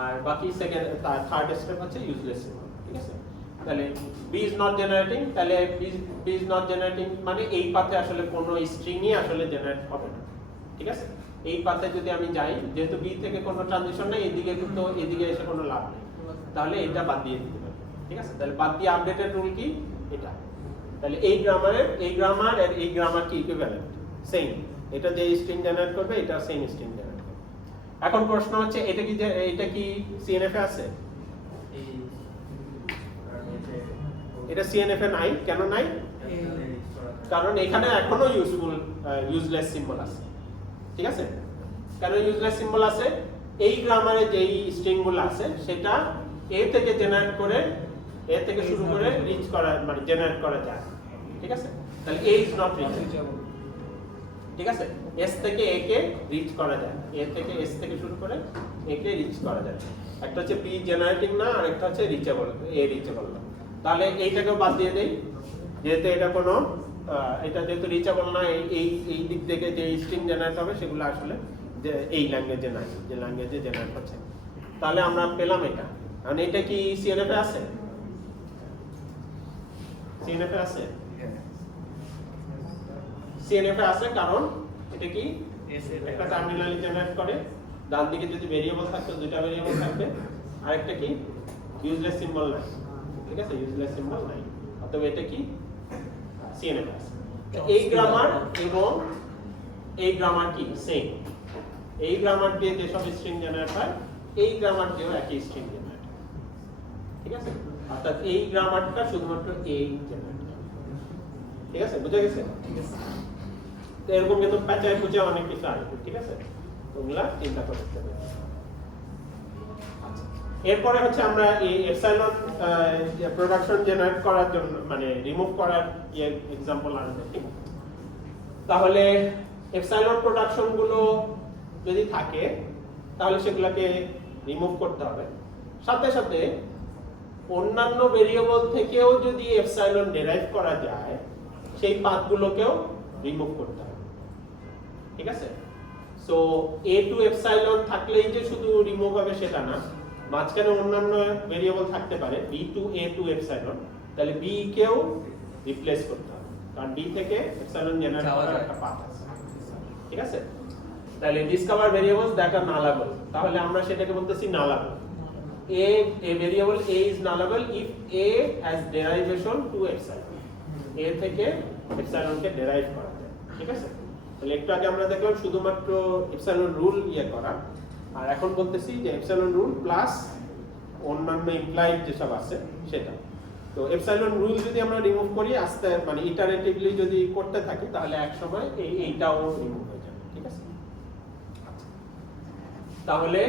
আর বাকি সেকেন্ড থার্ড স্টেপ হচ্ছে ইউজলেস সিম্বল, ঠিক আছে। তাহলে বি ইজ নট জেনারেটিং, তাহলে বি ইজ নট জেনারেটিং মানে এই পাথে আসলে কোনো স্ট্রিংই আসলে জেনারেট হবে না, ঠিক আছে। এই পাথে যদি আমি যাই, যেহেতু বি থেকে কোনো ট্রানজিশন নেই, এদিকে কিন্তু এদিকে এসে কোনো লাভ নেই, তাহলে এটা বাদ দিয়ে দিতে হবে, ঠিক আছে। তাহলে বাদ দিয়ে আপডেটেড রুল কি, এটা। তাহলে এই গ্রামারের এই গ্রামার আর এই গ্রামার কি ইকুইভ্যালেন্ট, সেম। এটা যে স্ট্রিং জেনারেট করবে, এটা সেম স্ট্রিং জেনারেট করবে। এখন প্রশ্ন হচ্ছে এটা কি সিএনএফ এ আছে? এটা সিএনএফ এ নাই, কেন নাই? কারণ এখানে এখনো ইউজলেস সিম্বল আছে, ঠিক আছে। কারণ ইউজলেস সিম্বল আছে, এই গ্রামারে যেই স্ট্রিংগুলো আছে সেটা এ থেকে জেনারেট করে, এ থেকে শুরু করে রিচ করা, মানে জেনারেট করা যায়, ঠিক আছে। তাহলে এ ইজ নট রিচেবল, ঠিক আছে। এস থেকে এ কে রিচ করা যায়, এ থেকে এস থেকে শুরু করে এ কে রিচ করা যায়। একটা হচ্ছে বি জেনারেটিং না, আর একটা হচ্ছে রিচেবল, এ রিচেবল না। তাহলে এইটাকেও বাদ দিয়ে দেই, যেহেতু এটা কোনো এটা যেহেতু রিচেবল না, এই দিক থেকে যে স্ট্রিং জেনারেট হবে সেগুলো আসলে যে এই ল্যাঙ্গুয়েজে নাই, যে ল্যাঙ্গুয়েজে জেনারেট হচ্ছে। তাহলে আমরা পেলাম এটা। আর এটা কি সিএনএফ এ আছে? সিএনএফ এ আছে, সিএনএফ এ আছে, কারণ এটা কি একটা টার্মিনালি জেনারেট করে। ডান দিকে যদি ভেরিয়েবল থাকতো, দুইটা ভেরিয়েবল থাকবে, আরেকটা কি ইউজলেস সিম্বল নাই, ঠিক আছে, ইউজলেস সিম্বল নাই। অতএব এটা কি সিএনএফ আছে। এই গ্রামার এবং এই গ্রামার কি সেম। এই গ্রামার দিয়ে যেসব স্ট্রিং জেনারেট হয়, এই গ্রামার দিয়েও একই স্ট্রিং জেনারেট, ঠিক আছে। অর্থাৎ এই গ্রামারটা শুধুমাত্র এই জেনারেট, ঠিক আছে, বুঝে গেছে? তো এরকম কিন্তু প্যাচায় পুচে অনেক কিছু আসবে, ঠিক আছে, তোমরা চিন্তা করতে হবে। এরপরে হচ্ছে আমরা এই এপসাইলন প্রোডাকশন জেনারেট করার জন্য, মানে রিমুভ করার এক্সাম্পল আনবে, ঠিক। তাহলে এপসাইলন প্রোডাকশন গুলো যদি থাকে, তাহলে সেগুলোকে রিমুভ করতে হবে। সাথে সাথে অন্যান্য ভেরিয়েবল থেকেও যদি এপসাইলন ডেরাইভ করা যায়, সেই পাথগুলোকেও রিমুভ করতে হবে, ঠিক আছে। সো a টু এপসাইলন থাকলেই যে শুধু রিমুভ হবে সেটা না, মাঝখানে অন্যান্য ভেরিয়েবল থাকতে পারে b to a to epsilon, তাহলে b কেও রিপ্লেস করতে হবে, কারণ b থেকে এপসাইলন জেনারেট করার একটা পাথ আছে, ঠিক আছে। তাহলে ডিসকভার ভেরিয়েবলস দ্যাট আর নালেবল, তাহলে আমরা সেটাকে বলতেছি নালেবল। a variable a is nullable if a has derivation to epsilon, a থেকে epsilon কে ডেরাইভ করা যায়, ঠিক আছে। তাহলে একটু আগে আমরা দেখলাম শুধুমাত্র epsilon রুল ইয়ে করা, আর এখন বলতেছি যে epsilon রুল প্লাস অন্যান্য ইমপ্লাইড যেসব আছে সেটা। তো epsilon রুল যদি আমরা রিমুভ করি, আস্তে মানে ইটারেটিভলি যদি করতে থাকি, তাহলে এক সময় এইটাও রিমুভ হয়ে যাবে, ঠিক আছে। তাহলে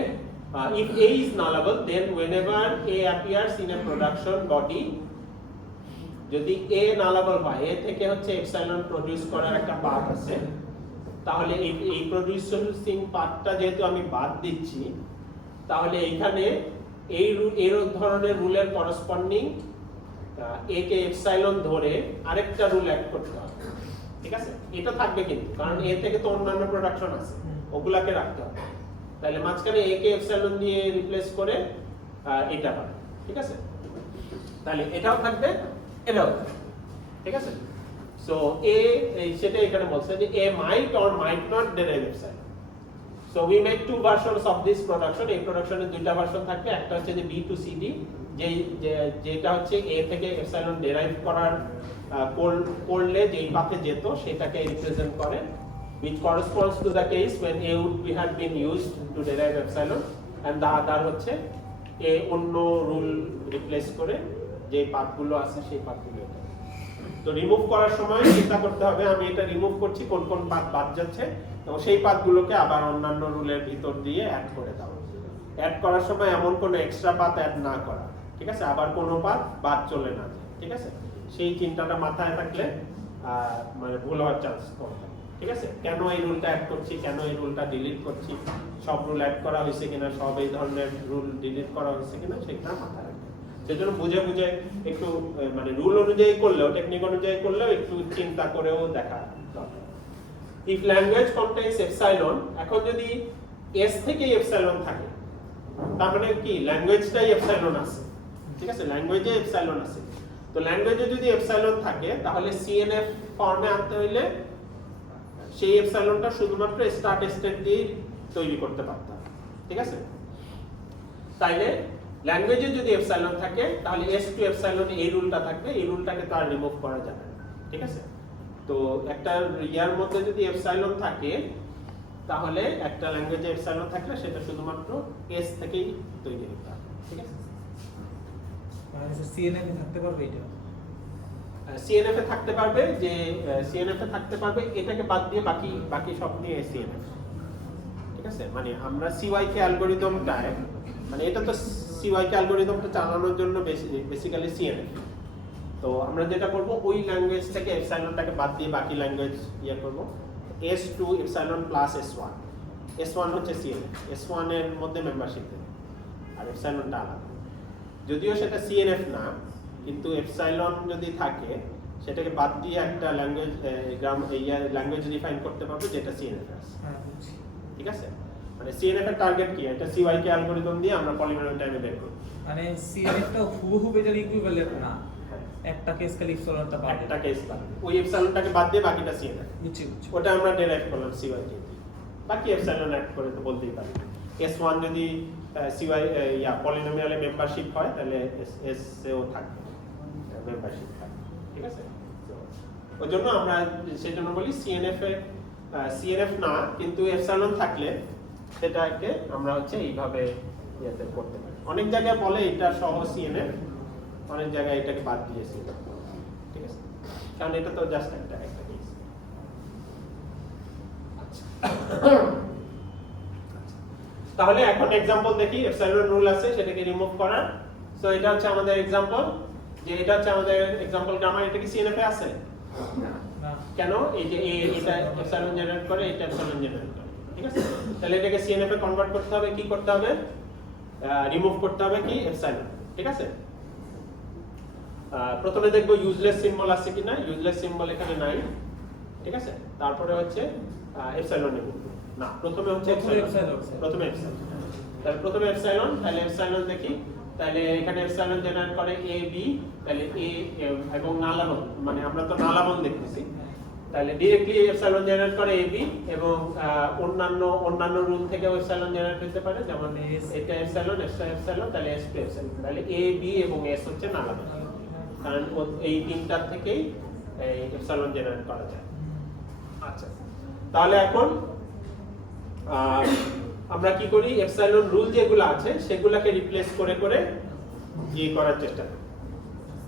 if A is nullable, then whenever A appears in a production body, যদি A nullable হয়, A থেকে হচ্ছে এপসাইলন প্রডিউস করার একটা পাথ আছে, তাহলে এই প্রডিউসিং পাথটা যেহেতু আমি বাদ দিচ্ছি, তাহলে এইখানে এই ধরনের রুলের করেসপন্ডিং এ কে এপসাইলন ধরে আরেকটা রুল অ্যাড করতে হবে, ঠিক আছে? এটা থাকবে কিন্তু, কারণ এ থেকে তো অন্যান্য প্রোডাকশন আছে, ওগুলাকে রাখতে হবে। তাহলে মাঝখানে এ কে এপসাইলন দিয়ে রিপ্লেস করে এটা পাবে, ঠিক আছে? তাহলে এটাও থাকবে, এটাও থাকবে, ঠিক আছে? সো এ সেটা এখানে বলছে যে A might or might not derive epsilon. So we make two versions of this production. এই প্রোডাকশনের দুইটা ভার্সন থাকবে, একটা হচ্ছে যে বি টু সি ডি, যেটা হচ্ছে এ থেকে এপসাইলন ডেরাইভ করার করলে যেই পাথে যেত সেটাকে রিপ্রেজেন্ট করে, which corresponds to the case when a would be had been used to derive epsilon, and the other হচ্ছে এ অন্য রুল রিপ্লেস করে যে পাথগুলো আছে সেই পাথগুলো। তো রিমুভ করার সময় চিন্তা করতে হবে আমি এটা রিমুভ করছি, কোন কোন পাথ বাদ যাচ্ছে, এবং সেই পাথগুলোকে আবার অন্যান্য রুলের ভিতর দিয়ে অ্যাড করে দাও। অ্যাড করার সময় এমন কোনো এক্সট্রা পাথ অ্যাড না করা, ঠিক আছে? আবার কোনো পাথ বাদ চলে না যায়, ঠিক আছে? সেই চিন্তাটা মাথায় থাকলে মানে ভুল হওয়ার চান্স কম থাকে, ঠিক আছে? কেন এই রুলটা অ্যাড করছি, কেন এই রুলটা ডিলিট করছি, সব রুল অ্যাড করা হয়েছে কিনা, সব এই ধরনের রুল ডিলিট করা হয়েছে কিনা সেটা মাথায় রাখবে। সেজন্য বুঝে বুঝে একটু মানে রুল অনুযায়ী করলেও, টেকনিক অনুযায়ী করলেও একটু চিন্তা করেও দেখা দরকার। ইফ ল্যাঙ্গুয়েজ কন্টেইনস এপসাইলন, এখন যদি এস থেকে এপসাইলন থাকে তার মানে কি ল্যাঙ্গুয়েজটাই এপসাইলন আছে, ঠিক আছে? ল্যাঙ্গুয়েজে এপসাইলন আছে। তো ল্যাঙ্গুয়েজে যদি এপসাইলন থাকে তাহলে সিএনএফ ফর্মে আনতে হইলে সেই এপসাইলনটা শুধুমাত্র স্টার্ট স্টেট দিয়ে তৈরি করতে পারতাম, ঠিক আছে? তাইলে ল্যাঙ্গুয়েজে যদি এপসাইলন থাকে তাহলে এস টু এপসাইলন এই রুলটা থাকবে, এই রুলটাকে তো আর রিমুভ করা যাবে না, ঠিক আছে? তো একটা ইয়ার মধ্যে যদি এপসাইলন থাকে তাহলে একটা ল্যাঙ্গুয়েজে এপসাইলন থাকলে সেটা শুধুমাত্র এস থেকেই তৈরি হতে হবে, ঠিক আছে? মানে সিএনএফ থাকতে পারবে এটা, সিএনএফ এ থাকতে পারবে, যে সিএনএফ এ থাকতে পারবে, এটাকে বাদ দিয়ে বাকি সব নিয়ে সিএনএফ, ঠিক আছে? মানে আমরা সিওয়াইকে অ্যালগরিদমটায়, মানে এটা তো সিওয়াইকে অ্যালগরিদমটা চালানোর জন্য বেসিক্যালি সিএনএফ। তো আমরা যেটা করব ওই ল্যাঙ্গুয়েজ থেকে এপসাইলনটাকে বাদ দিয়ে বাকি ল্যাঙ্গুয়েজ ইয়ে করব, S2 epsilon plus S1। S1 হচ্ছে সিএনএফ, S1 এর মধ্যে মেম্বারশিপ দেবে, আর এপসাইলনটা আলাদা। যদিও সেটা সিএনএফ না, কিন্তু এপসাইলন যদি থাকে সেটাকে বাদ দিয়ে একটা ল্যাঙ্গুয়েজ ডিফাইন করতে পারবো যেটা সিএনএফ আছে, ঠিক আছে? মানে সিএনএফ এর টার্গেট কি, এটা সিওয়াইকে অ্যালগরিদম দিয়ে আমরা পলিনোমিয়াল টাইমে বের করব। মানে সিএনএফটা হুবহু এটার ইকুইভ্যালেন্ট না, একটা কেস খালি এপসাইলনটা বাদ একটা কেস বাদ, ওই এপসাইলনটাকে বাদ দিয়ে বাকিটা সিএনএফ, বুঝছি। ওটা আমরা ডেরাইভ করলাম সিওয়াইকে, বাকি এপসাইলন অ্যাড করে তো বলতেই পারি। S1 যদি সিওয়াই পলিনোমিয়ালে মেম্বারশিপ হয় তাহলে এস এও থাকবে মেম্বারশিপ থাকবে, ঠিক আছে? ওই জন্য আমরা সেই জন্য বলি সিএনএফ না, কিন্তু এপসাইলন থাকলে সেটাকে আমরা হচ্ছে এইভাবে ইয়েতে করতে পারি। অনেক জায়গায় বলে এটা সহ সিএনএফ, অনেক জায়গায় এটাকে বাদ দিয়েছি, ঠিক আছে? কারণ এটা তো জাস্ট একটা কেস। তাহলে এখন एग्जांपल দেখি, এপসাইলন রুল আছে সেটাকে রিমুভ করার। সো এটা হচ্ছে আমাদের एग्जांपल, যে এটা হচ্ছে আমাদের एग्जांपल গ্রামার। এটা কি সিএনএফ এ আছে? না, কেন? এই যে এটা এপসাইলন জেনারেট করে, এটা এপসাইলন জেনারেট করে, ঠিক আছে? তাহলে এটাকে সিএনএফ এ কনভার্ট করতে হবে, কি করতে হবে? রিমুভ করতে হবে কি এপসাইলন, ঠিক আছে? প্রথমে দেখব ইউজলেস সিম্বল আছে কিনা, ইউজলেস সিম্বল এখানে নাই, ঠিক আছে? তারপরে হচ্ছে এপসাইলন নেব না, প্রথমে হচ্ছে এপসাইলন, প্রথমে এপসাইলন। তাহলে প্রথমে এপসাইলন, তাহলে এপসাইলন দেখি, তাহলে এখানে এপসাইলন জেনারেট করে এ বি, তাহলে এ এবং নালাবন, মানে আমরা তো নালাবন দেখতেছি, তাহলে डायरेक्टली এপসাইলন জেনারেট করে এ বি, এবং অন্যান্য রুল থেকে এপসাইলন জেনারেট হতে পারে, যেমন এটা এপসাইলন, এপসাইলন, তাহলে এস টু এপসাইলন, তাহলে এ বি এবং এস হচ্ছে নালাবন, কারণ এই তিনটা থেকেই এপসাইলন জেনারেট করা যায়। আচ্ছা, তাহলে এখন আমরা কি করি, এপসাইলন রুল যেগুলো আছে সেগুলোকে রিপ্লেস করে করে ইয়ে করার চেষ্টা করি।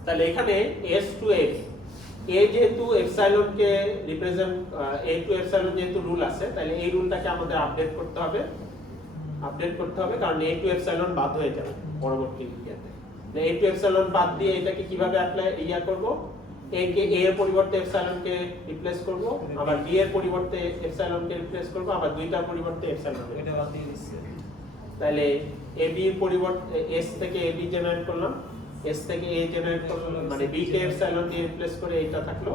তাহলে এখানে এস টু এ, এ যেহেতু এপসাইলনকে রিপ্রেজেন্ট, এ টু এপসাইলন যেহেতু রুল আছে, তাহলে এই রুলটাকে আমাদের আপডেট করতে হবে, কারণ এ টু এপসাইলন বাদ হয়ে যাবে পরবর্তী ইয়াতে। এ টু এপসাইলন বাদ দিয়ে এটাকে কিভাবে অ্যাপ্লাই করব, এ কে এ এর পরিবর্তে এপসাইলনকে রিপ্লেস করব, আবার বি এর পরিবর্তে এপসাইলনকে রিপ্লেস করব, আবার দুইটার পরিবর্তে এপসাইলন, এটা বাদ দিয়ে দিচ্ছি। তাহলে এ বি এর পরিবর্তে এস থেকে এ বি জেনারেট করলাম, S থেকে A জেনারেট করলো, মানে B কে এপসাইলন দিয়ে রিপ্লেস করে এটা থাকলো,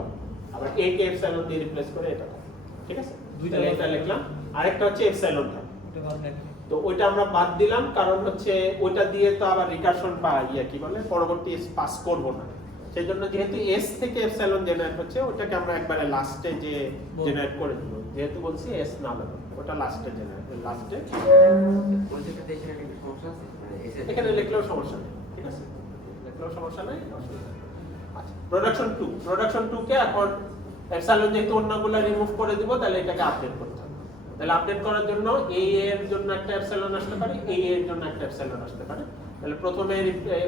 আবার A কে এপসাইলন দিয়ে রিপ্লেস করে এটা থাকলো। ঠিক আছে, দুইটা তাহলে এটা লিখলাম। আরেকটা হচ্ছে এপসাইলন থাকলো, এটা বাদ দেখ। তো ওইটা আমরা বাদ দিলাম, কারণ হচ্ছে ওইটা দিয়ে তো আবার রিকারশন বা কি বলে পরবর্তী পাস করব না। সেই জন্য যেহেতু S থেকে এপসাইলন জেনারেট হচ্ছে, ওটাকে আমরা একবারে লাস্টে যে জেনারেট করে দেব, যেহেতু বলছি S না দেব, ওটা লাস্টে জেনারেট, লাস্টে প্রজেক্টে এখানে একটা সমস্যা আছে মানে এসে এখানে লিখলেও সমস্যা নেই। ঠিক আছে, লিখলেও সমস্যা নেই, অসুবিধা নেই। আচ্ছা, প্রোডাকশন 2 কে এখন এপসাইলন যেহেতু অন্যগুলো রিমুভ করে দিব, তাহলে এটাকে আপডেট করতে হবে। তাহলে আপডেট করার জন্য A এর জন্য একটা এপসাইলন আসতে পারে, A এর জন্য একটা এপসাইলন আসতে পারে। তাহলে প্রথমে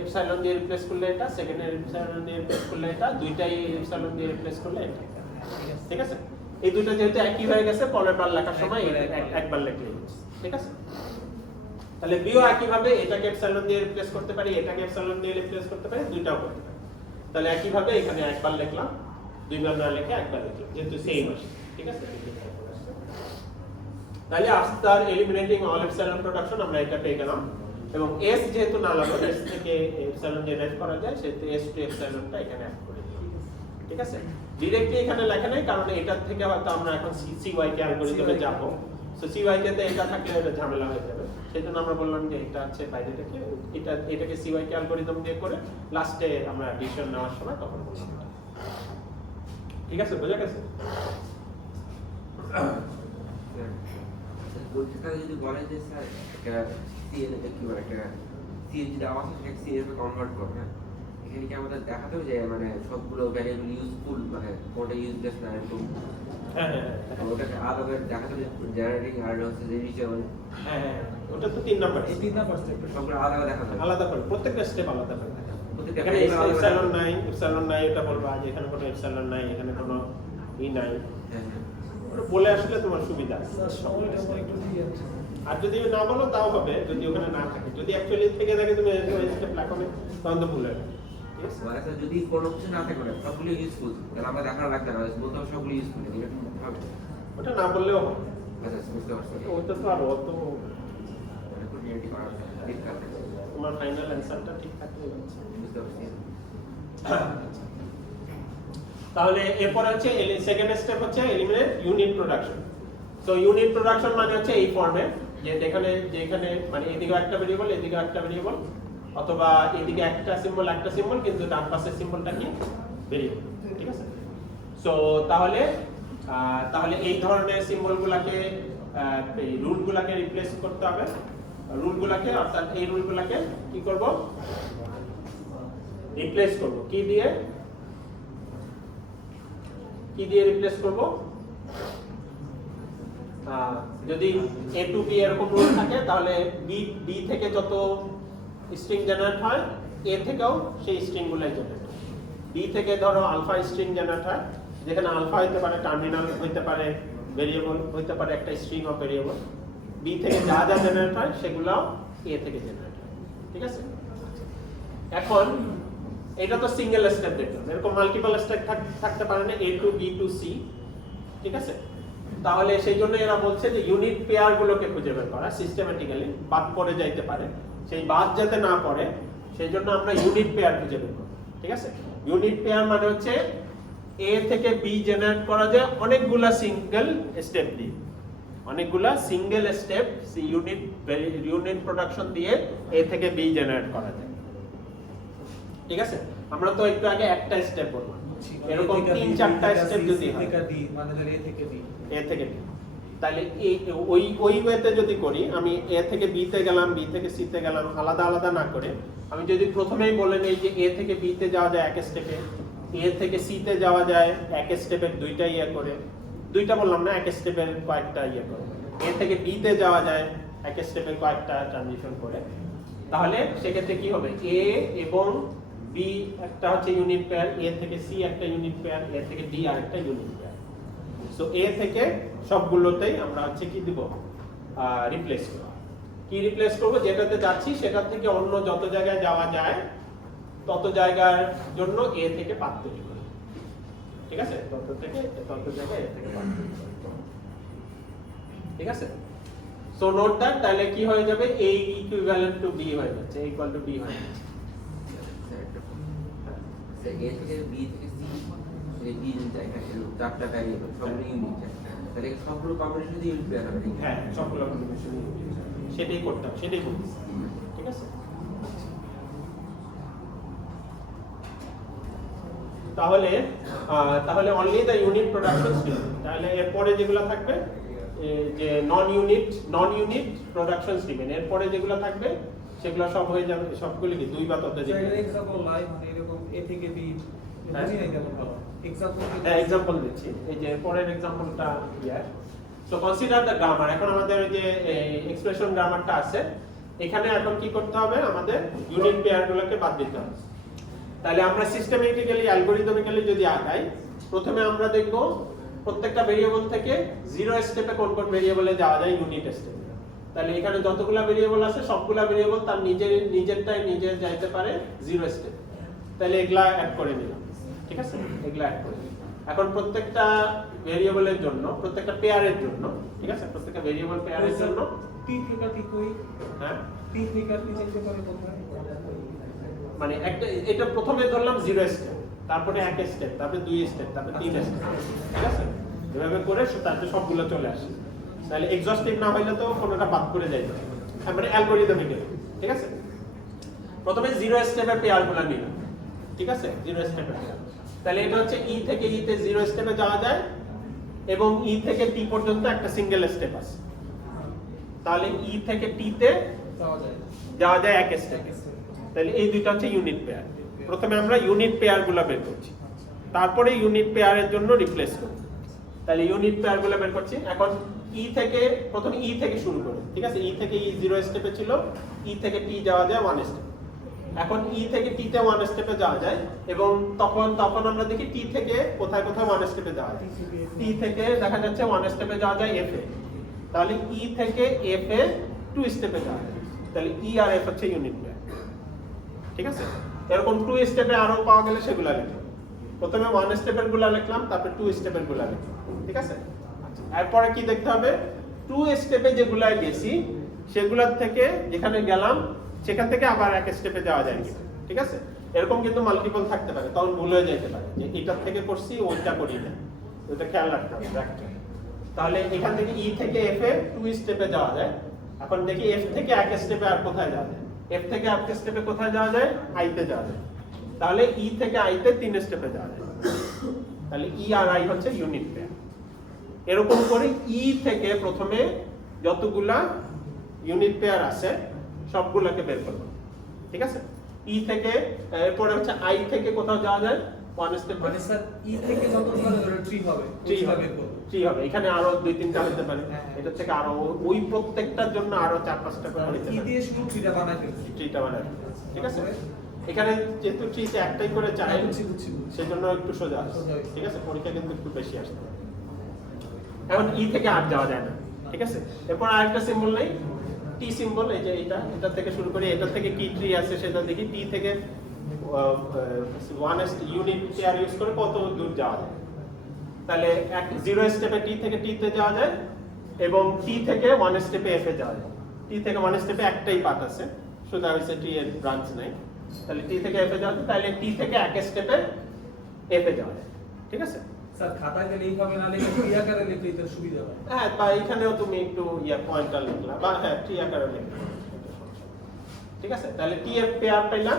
এপসাইলন দিয়ে রিপ্লেস করলে এটা, সেকেন্ডে এপসাইলন দিয়ে রিপ্লেস করলে এটা, দুইটাই এপসাইলন দিয়ে রিপ্লেস করলে এটা। ঠিক আছে, এই দুটো যেহেতু একই হয়ে গেছে, পরের বার লেখার সময় একবার লিখলেই হচ্ছে। ঠিক আছে, তাহলে বিও একই ভাবে এটাকে এপসাইলন দিয়ে রিপ্লেস করতে পারি, এটাকে এপসাইলন দিয়ে রিপ্লেস করতে পারি, দুইটাও করতে পারি। তাহলে একই ভাবে এখানে একবার লিখলাম, দুইবার না লিখে একবার লিখলাম, যেহেতু সেম আসে। ঠিক আছে, তাহলে after eliminating all epsilon production আমরা এটা পেয়ে গেলাম। এবং S যেহেতু না লাগলো, S থেকে এপসাইলন জেনারেট করা যায়, সেহেতু S টু এপসাইলনটা এখানে অ্যাড করে দিই। ঠিক আছে, ডাইরেক্টলি এখানে লেখা নেই, কারণ এটার থেকে হয়তো আমরা এখন CY কে অ্যালগরিদমে যাব। সো CY কে তে এটা থাকলে এটা ঝামেলা হয়ে যাবে, সেজন্য আমরা বললাম যে এটা হচ্ছে বাইরে থেকে এটাকে CY কে অ্যালগরিদম দিয়ে করে লাস্টে আমরা ডিসিশন নেওয়ার সময় তখন বললাম। ঠিক আছে, বোঝা গেছে? পরীক্ষা যদি বলে যে স্যার একটা সিএন কি বলে একটা সিএন যদি আমার সাথে সিএন এ কনভার্ট করে, হ্যাঁ এখানে কি আমাদের দেখাতে হবে যে মানে সবগুলো ভ্যারিয়েবল ইউজফুল, মানে কোনটা ইউজলেস না এরকম? হ্যাঁ হ্যাঁ ওটাকে আলাদা করে দেখাতে হবে, জেনারেটিং আর হচ্ছে যে রিচেবল। হ্যাঁ, ওটা তো 3 নাম্বার, এই 3 নাম্বার স্টেপ সবগুলো আলাদা দেখাতে হবে, আলাদা করে প্রত্যেকটা স্টেপ আলাদা করে দেখাবো। প্রত্যেকটা এখানে variable আলাদা এপসাইলন দেখাতে হবে। নাই, এপসাইলন নাই এটা বলবা যে এখানে কোনো এপসাইলন নাই, এখানে কোনো নাই, হ্যাঁ হ্যাঁ ওটা বলে আসলে তোমার সুবিধা। একটু দিয়ে আছে। আর যদি না বলো তাও হবে, যদি ওখানে না থাকে, যদি অ্যাকচুয়ালি থেকে থাকে তুমি ওই স্টেপ লেখো, তখন তো ভুল হবে। ঠিক আছে, মানে স্যার যদি কোনো কিছু না থাকে না সবগুলো ইউজফুল, তাহলে আমরা দেখানো লাগবে না, বলতে হবে সবগুলো ইউজফুল, এরকম হবে। ওটা না বললেও হবে, আচ্ছা বুঝতে পারছি, ওটা তো আর অত মানে কোঅর্ডিনেট করা দরকার আছে। তোমার ফাইনাল অ্যানসারটা ঠিক থাকলে হচ্ছে। বুঝতে পারছি। তাহলে এরপর হচ্ছে সেকেন্ড স্টেপ হচ্ছে eliminate unit production. So unit production মানে হচ্ছে এই ফর্মে, যেখানে মানে এদিকে একটা ভেরিয়েবল, এদিকে একটা ভেরিয়েবল, অথবা এদিকে একটা সিম্বল কিন্তু ডান পাশের সিম্বলটা কি ভেরিয়েবল। ঠিক আছে, সো তাহলে এই ধরনের সিম্বলগুলোকে এই রুলগুলোকে রিপ্লেস করতে হবে, রুলগুলোকে, অর্থাৎ এই রুলগুলোকে কি করব, রিপ্লেস করব কি দিয়ে রিপ্লেস করব? যদি A টু B এরকম রুল থাকে, তাহলে B থেকে যত স্ট্রিং জেনারেট হয়, A থেকেও সেই স্ট্রিং গুলাই জেনারেট হয়। B থেকে ধরো আলফা স্ট্রিং জেনারেট হয়, যেখানে আলফা হতে পারে টার্মিনাল, হতে পারে ভেরিয়েবল, হতে পারে একটা স্ট্রিং অফ ভেরিয়েবল। B থেকে যা জেনারেট হয় সেগুলো A থেকে জেনারেট হয়। ঠিক আছে, এখন এটা তো সিঙ্গেল স্টেপ দেখলাম, এরকম মাল্টিপল স্টেপ থাকতে পারে না, A to B to C। ঠিক আছে, তাহলে সেই জন্য এরা বলছে যে ইউনিট পেয়ার গুলোকে খুঁজে বের করা, সিস্টেম্যাটিক্যালি বাদ পড়ে যাইতে পারে, সেই বাদ যাতে না পড়ে সেই জন্য আমরা ইউনিট পেয়ার খুঁজে বের করব। ঠিক আছে, ইউনিট পেয়ার মানে হচ্ছে A থেকে B জেনারেট করা যায় অনেকগুলা সিঙ্গেল স্টেপ দিয়ে, অনেকগুলা সিঙ্গেল স্টেপ ইউনিট প্রোডাকশন দিয়ে A থেকে B জেনারেট করা যায়। ঠিক আছে, আমরা তো একটু আগে একটা স্টেপ বললাম, এরকম 3-4টা স্টেপ যদি হয়, থেকে D মানে ধরে A থেকে B, A থেকে B, তাহলে ওই ওয়েতে যদি করি, আমি A থেকে B তে গেলাম, B থেকে C তে গেলাম, আলাদা আলাদা না করে আমি যদি প্রথমেই বলে নেই যে A থেকে B তে যাওয়া যায় এক স্টেপে, A থেকে C তে যাওয়া যায় এক স্টেপের দুইটা করে, দুইটা বললাম না, এক স্টেপের কয়েকটা করে, A থেকে B তে যাওয়া যায় এক স্টেপের কয়েকটা ট্রানজিশন করে, তাহলে সেক্ষেত্রে কি হবে, A এবং B একটা হচ্ছে ইউনিট পেয়ার, A থেকে C একটা ইউনিট পেয়ার, A থেকে D আরেকটা ইউনিট পেয়ার। সো A থেকে সবগুলোতেই আমরা হচ্ছে কি দিব, রিপ্লেস করব। কি রিপ্লেস করব? যেটাতে যাচ্ছি সেটা থেকে অন্য যত জায়গায় যাওয়া যায় তত জায়গার জন্য A থেকে পাথ তৈরি করব। ঠিক আছে, তত জায়গায় A থেকে পাথ তৈরি করব। ঠিক আছে, সো নোট দ্যাট, তাহলে কি হয়ে যাবে, A ইকুইভ্যালেন্ট টু B হয়ে যাচ্ছে, A ইকুয়াল টু B হয়ে যাচ্ছে। এ থেকে বি থেকে সি এই বি যদি যায় হ্যাঁ চারটা ভ্যারিয়েবল সবগুলো ইউনিট তাহলে সবগুলো কম্বিনেশন দিয়ে ইউনিট পেয়ার হবে নাকি? হ্যাঁ সবগুলো কম্বিনেশন সেটাই করতে হবে, সেটাই করতে হবে। ঠিক আছে, তাহলে তাহলে only the unit production stream. তাহলে এরপরে যেগুলো থাকবে যে নন ইউনিট প্রোডাকশন স্ট্রিম, এরপরে যেগুলো থাকবে সেগুলো সব হয়ে যাবে, সবগুলো কি দুই বা ততোধিক। এক্সাম্পল লাই মানে এরকম এ থেকে বি হ্যাঁ। বুঝি নাই কেমন ভালো এক্সাম্পল এক্সাম্পল দিচ্ছি, এই যে পরের এক্সাম্পলটা ইয়ার। So consider the grammar. এখন আমাদের ওই যে এক্সপ্রেশন গ্রামারটা আছে, এখানে এখন কি করতে হবে, আমাদের ইউনিট পেয়ারগুলোকে বাদ দিতে হবে। তাহলে আমরা সিস্টেমেটিক্যালি অ্যালগরিদমিক্যালি যদি আগাই, প্রথমে আমরা দেখব প্রত্যেকটা ভেরিয়েবল থেকে জিরো স্টেপে কোন কোন ভেরিয়েবলে যাওয়া যায় ইউনিট স্টেপে। তাহলে এখানে যতগুলো ভেরিয়েবল আছে সবগুলা ভেরিয়েবল তার নিজেরটাই নিজে যাইতে পারে জিরো স্টেপে। তাহলে এগুলা অ্যাড করে নিলাম, ঠিক আছে, এগুলা অ্যাড করে নিলাম। এখন প্রত্যেকটা ভেরিয়েবলের জন্য, প্রত্যেকটা পেয়ারের জন্য, ঠিক আছে, প্রত্যেকটা ভেরিয়েবল পেয়ারের জন্য টি থেকে টি কই হ্যাঁ টি থেকে টি যেতে পারে কোথায় মানে একটা এটা প্রথমে ধরলাম জিরো স্টেপ, তারপরে এক স্টেপ, তারপরে দুই স্টেপ, তারপরে তিন স্টেপ, ঠিক আছে, এভাবে করে তারপরে সবগুলো চলে আসে। তাহলে এক্সহস্টিভ না হইলে তো কোনোটা বাদ করে যাইতে হবে, মানে অ্যালগরিদমিক্যালি, ঠিক আছে। প্রথমে জিরো স্টেপের পেয়ারগুলো নিলাম, ঠিক আছে, জিরো স্টেপের পেয়ার। তাহলে এটা হচ্ছে ই থেকে ই তে জিরো স্টেপে যাওয়া যায় এবং ই থেকে টি পর্যন্ত একটা সিঙ্গেল স্টেপ আছে। তাহলে ই থেকে টি তে যাওয়া যায় এক স্টেপে। তাহলে এই দুইটা হচ্ছে ইউনিট পেয়ার। প্রথমে আমরা ইউনিট পেয়ারগুলো বের করছি, তারপরে ইউনিট পেয়ারের জন্য রিপ্লেস করব। তাহলে ইউনিট পেয়ারগুলো বের করছি। এখন ই থেকে প্রথমে ই থেকে শুরু করি, ঠিক আছে, ই থেকে ই জিরো স্টেপে ছিল, ই থেকে টি যাওয়া যায় ওয়ান স্টেপ। এখন ই থেকে টি তে ওয়ান স্টেপে যাওয়া যায় এবং তখন আমরা দেখি টি থেকে কোথায় কোথায় ওয়ান স্টেপে যাওয়া যায়। টি থেকে দেখা যাচ্ছে ওয়ান স্টেপে যাওয়া যায় এফ এ। তাহলে ই থেকে এফ এ টু স্টেপে যাওয়া যায়। তাহলে ই আর এফ হচ্ছে ইউনিট পেয়ার, ঠিক আছে। এরকম টু স্টেপে আরো পাওয়া গেলে সেগুলো লিখলাম। প্রথমে ওয়ান স্টেপের গুলা লিখলাম, তারপরে টু স্টেপের গুলা লিখলাম, ঠিক আছে। আচ্ছা, এরপরে কি দেখতে হবে, টু স্টেপে যেগুলায় গেছি সেগুলোর থেকে যেখানে গেলাম সেখান থেকে আবার এক স্টেপে যাওয়া যায় কিনা, ঠিক আছে। এরকম কিন্তু মাল্টিপল থাকতে পারে, তখন ভুল হয়ে যেতে পারে যে এটার থেকে করছি ওইটা করি না, ওটা খেয়াল রাখতে হবে, রাখতে হবে। তাহলে এখান থেকে ই থেকে এফ এ টু স্টেপে যাওয়া যায়। এখন দেখি এফ থেকে এক স্টেপে আর কোথায় যাওয়া যায়। এফ থেকে এক স্টেপে কোথায় যাওয়া যায়, আই তে যাওয়া যায়। তাহলে ই থেকে আই তে তিন স্টেপে যাওয়া যায়। তাহলে ই আর আই হচ্ছে ইউনিট পেয়ার। এরকম করে ই থেকে প্রথমে যতগুলা ইউনিট পেয়ার আছে সবগুলোকে বের করব, ঠিক আছে। ই থেকে এরপরে হচ্ছে আই থেকে কোথাও যাওয়া যায় ওয়ান স্টেপ, মানে স্যার ই থেকে যতগুলো ধরে ট্রি হবে ট্রি হবে, ট্রি হবে। এখানে আরো দুই তিনটা হতে পারে, এটা থেকে আরো ওই প্রত্যেকটার জন্য আরো চার পাঁচটা করে হতে ই পারে। দিয়ে শুরু ট্রিটা বানাই ফেলছি ট্রিটা বানায়, ঠিক আছে। এখানে যেহেতু ট্রিতে একটাই করে চাই বুঝছি সেজন্য একটু সোজা আসে, সোজা হয়েছে। ঠিক আছে, পরীক্ষা কিন্তু একটু বেশি আসতে পারে। এখন ই থেকে আর যাওয়া যায় না, ঠিক আছে। এরপর আরেকটা সিম্বল নেই, টি সিম্বল, এই যে এটা থেকে শুরু করি, এটা থেকে কি ট্রি আছে সেটা দেখি। টি থেকে ওয়ান ইউনিট পেয়ার ইউজ করে কত দূর যাওয়া যায়। তাহলে এক জিরো স্টেপে টি থেকে টি তে যাওয়া যায় এবং টি থেকে ওয়ান স্টেপে এফ এ যাওয়া যায়। টি থেকে ওয়ান স্টেপে একটাই পাথ আছে, সোজা হয়েছে, টি এর ব্রাঞ্চ নাই। তাহলে টি থেকে এফ এ যাওয়া যায়, তাহলে টি থেকে এক স্টেপে এফ এ যাওয়া যায়, ঠিক আছে। স্যার খাতায় গেলে এইভাবে না লিখে ট্রি আকারে লিখলে এটা সুবিধা হয়। হ্যাঁ, বা এখানেও তুমি একটু পয়েন্টার লিখলা, বা হ্যাঁ টি আকারে লিখলা, ঠিক আছে। তাহলে টি এফ পেয়ার পাইলাম,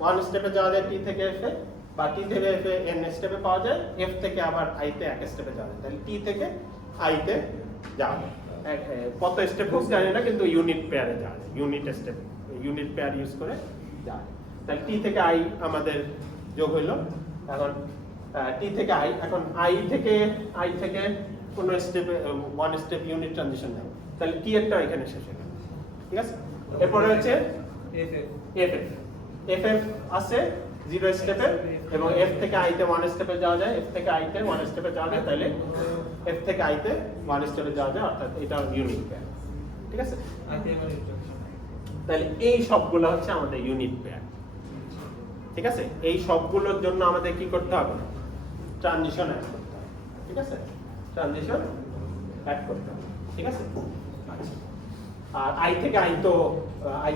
ওয়ান স্টেপে যাওয়া যায় টি থেকে এফ এ, বা টি থেকে এফ এ এন স্টেপে পাওয়া যায়, এফ থেকে আবার আই তে এক স্টেপে যাওয়া যায়। তাহলে টি থেকে আই তে যাওয়া যায়, কত স্টেপ হোক জানি না, কিন্তু ইউনিট পেয়ারে যাওয়া যায়, unit step, unit pair use করে যাওয়া যায়। তাহলে টি থেকে আই আমাদের যোগ হইলো। এখন টি থেকে আই, এখন আই থেকে কোন স্টেপে ওয়ান স্টেপ ইউনিট ট্রানজিশন নেব, তাহলে টি এরটা এখানে শেষ হয়ে গেল, ঠিক আছে। এরপরে হচ্ছে এফ এফ এফ আছে জিরো স্টেপে এবং এফ থেকে আই তে ওয়ান স্টেপে যাওয়া যায়, এফ থেকে আই তে ওয়ান স্টেপে যাওয়া যায়। তাহলে এফ থেকে আই তে ওয়ান স্টেপে যাওয়া যায়, অর্থাৎ এটা ইউনিট পেয়ার, ঠিক আছে। আইতে মানে ইনস্ট্রাকশন তাহলে এই সবগুলো হচ্ছে আমাদের ইউনিট পেয়ার, ঠিক আছে। এই সবগুলোর জন্য আমাদের কি করতে হবে, ট্রানজিশন অ্যাড করতে হবে, ঠিক আছে, ট্রানজিশন অ্যাড করতে হবে, ঠিক আছে। আচ্ছা, আর আই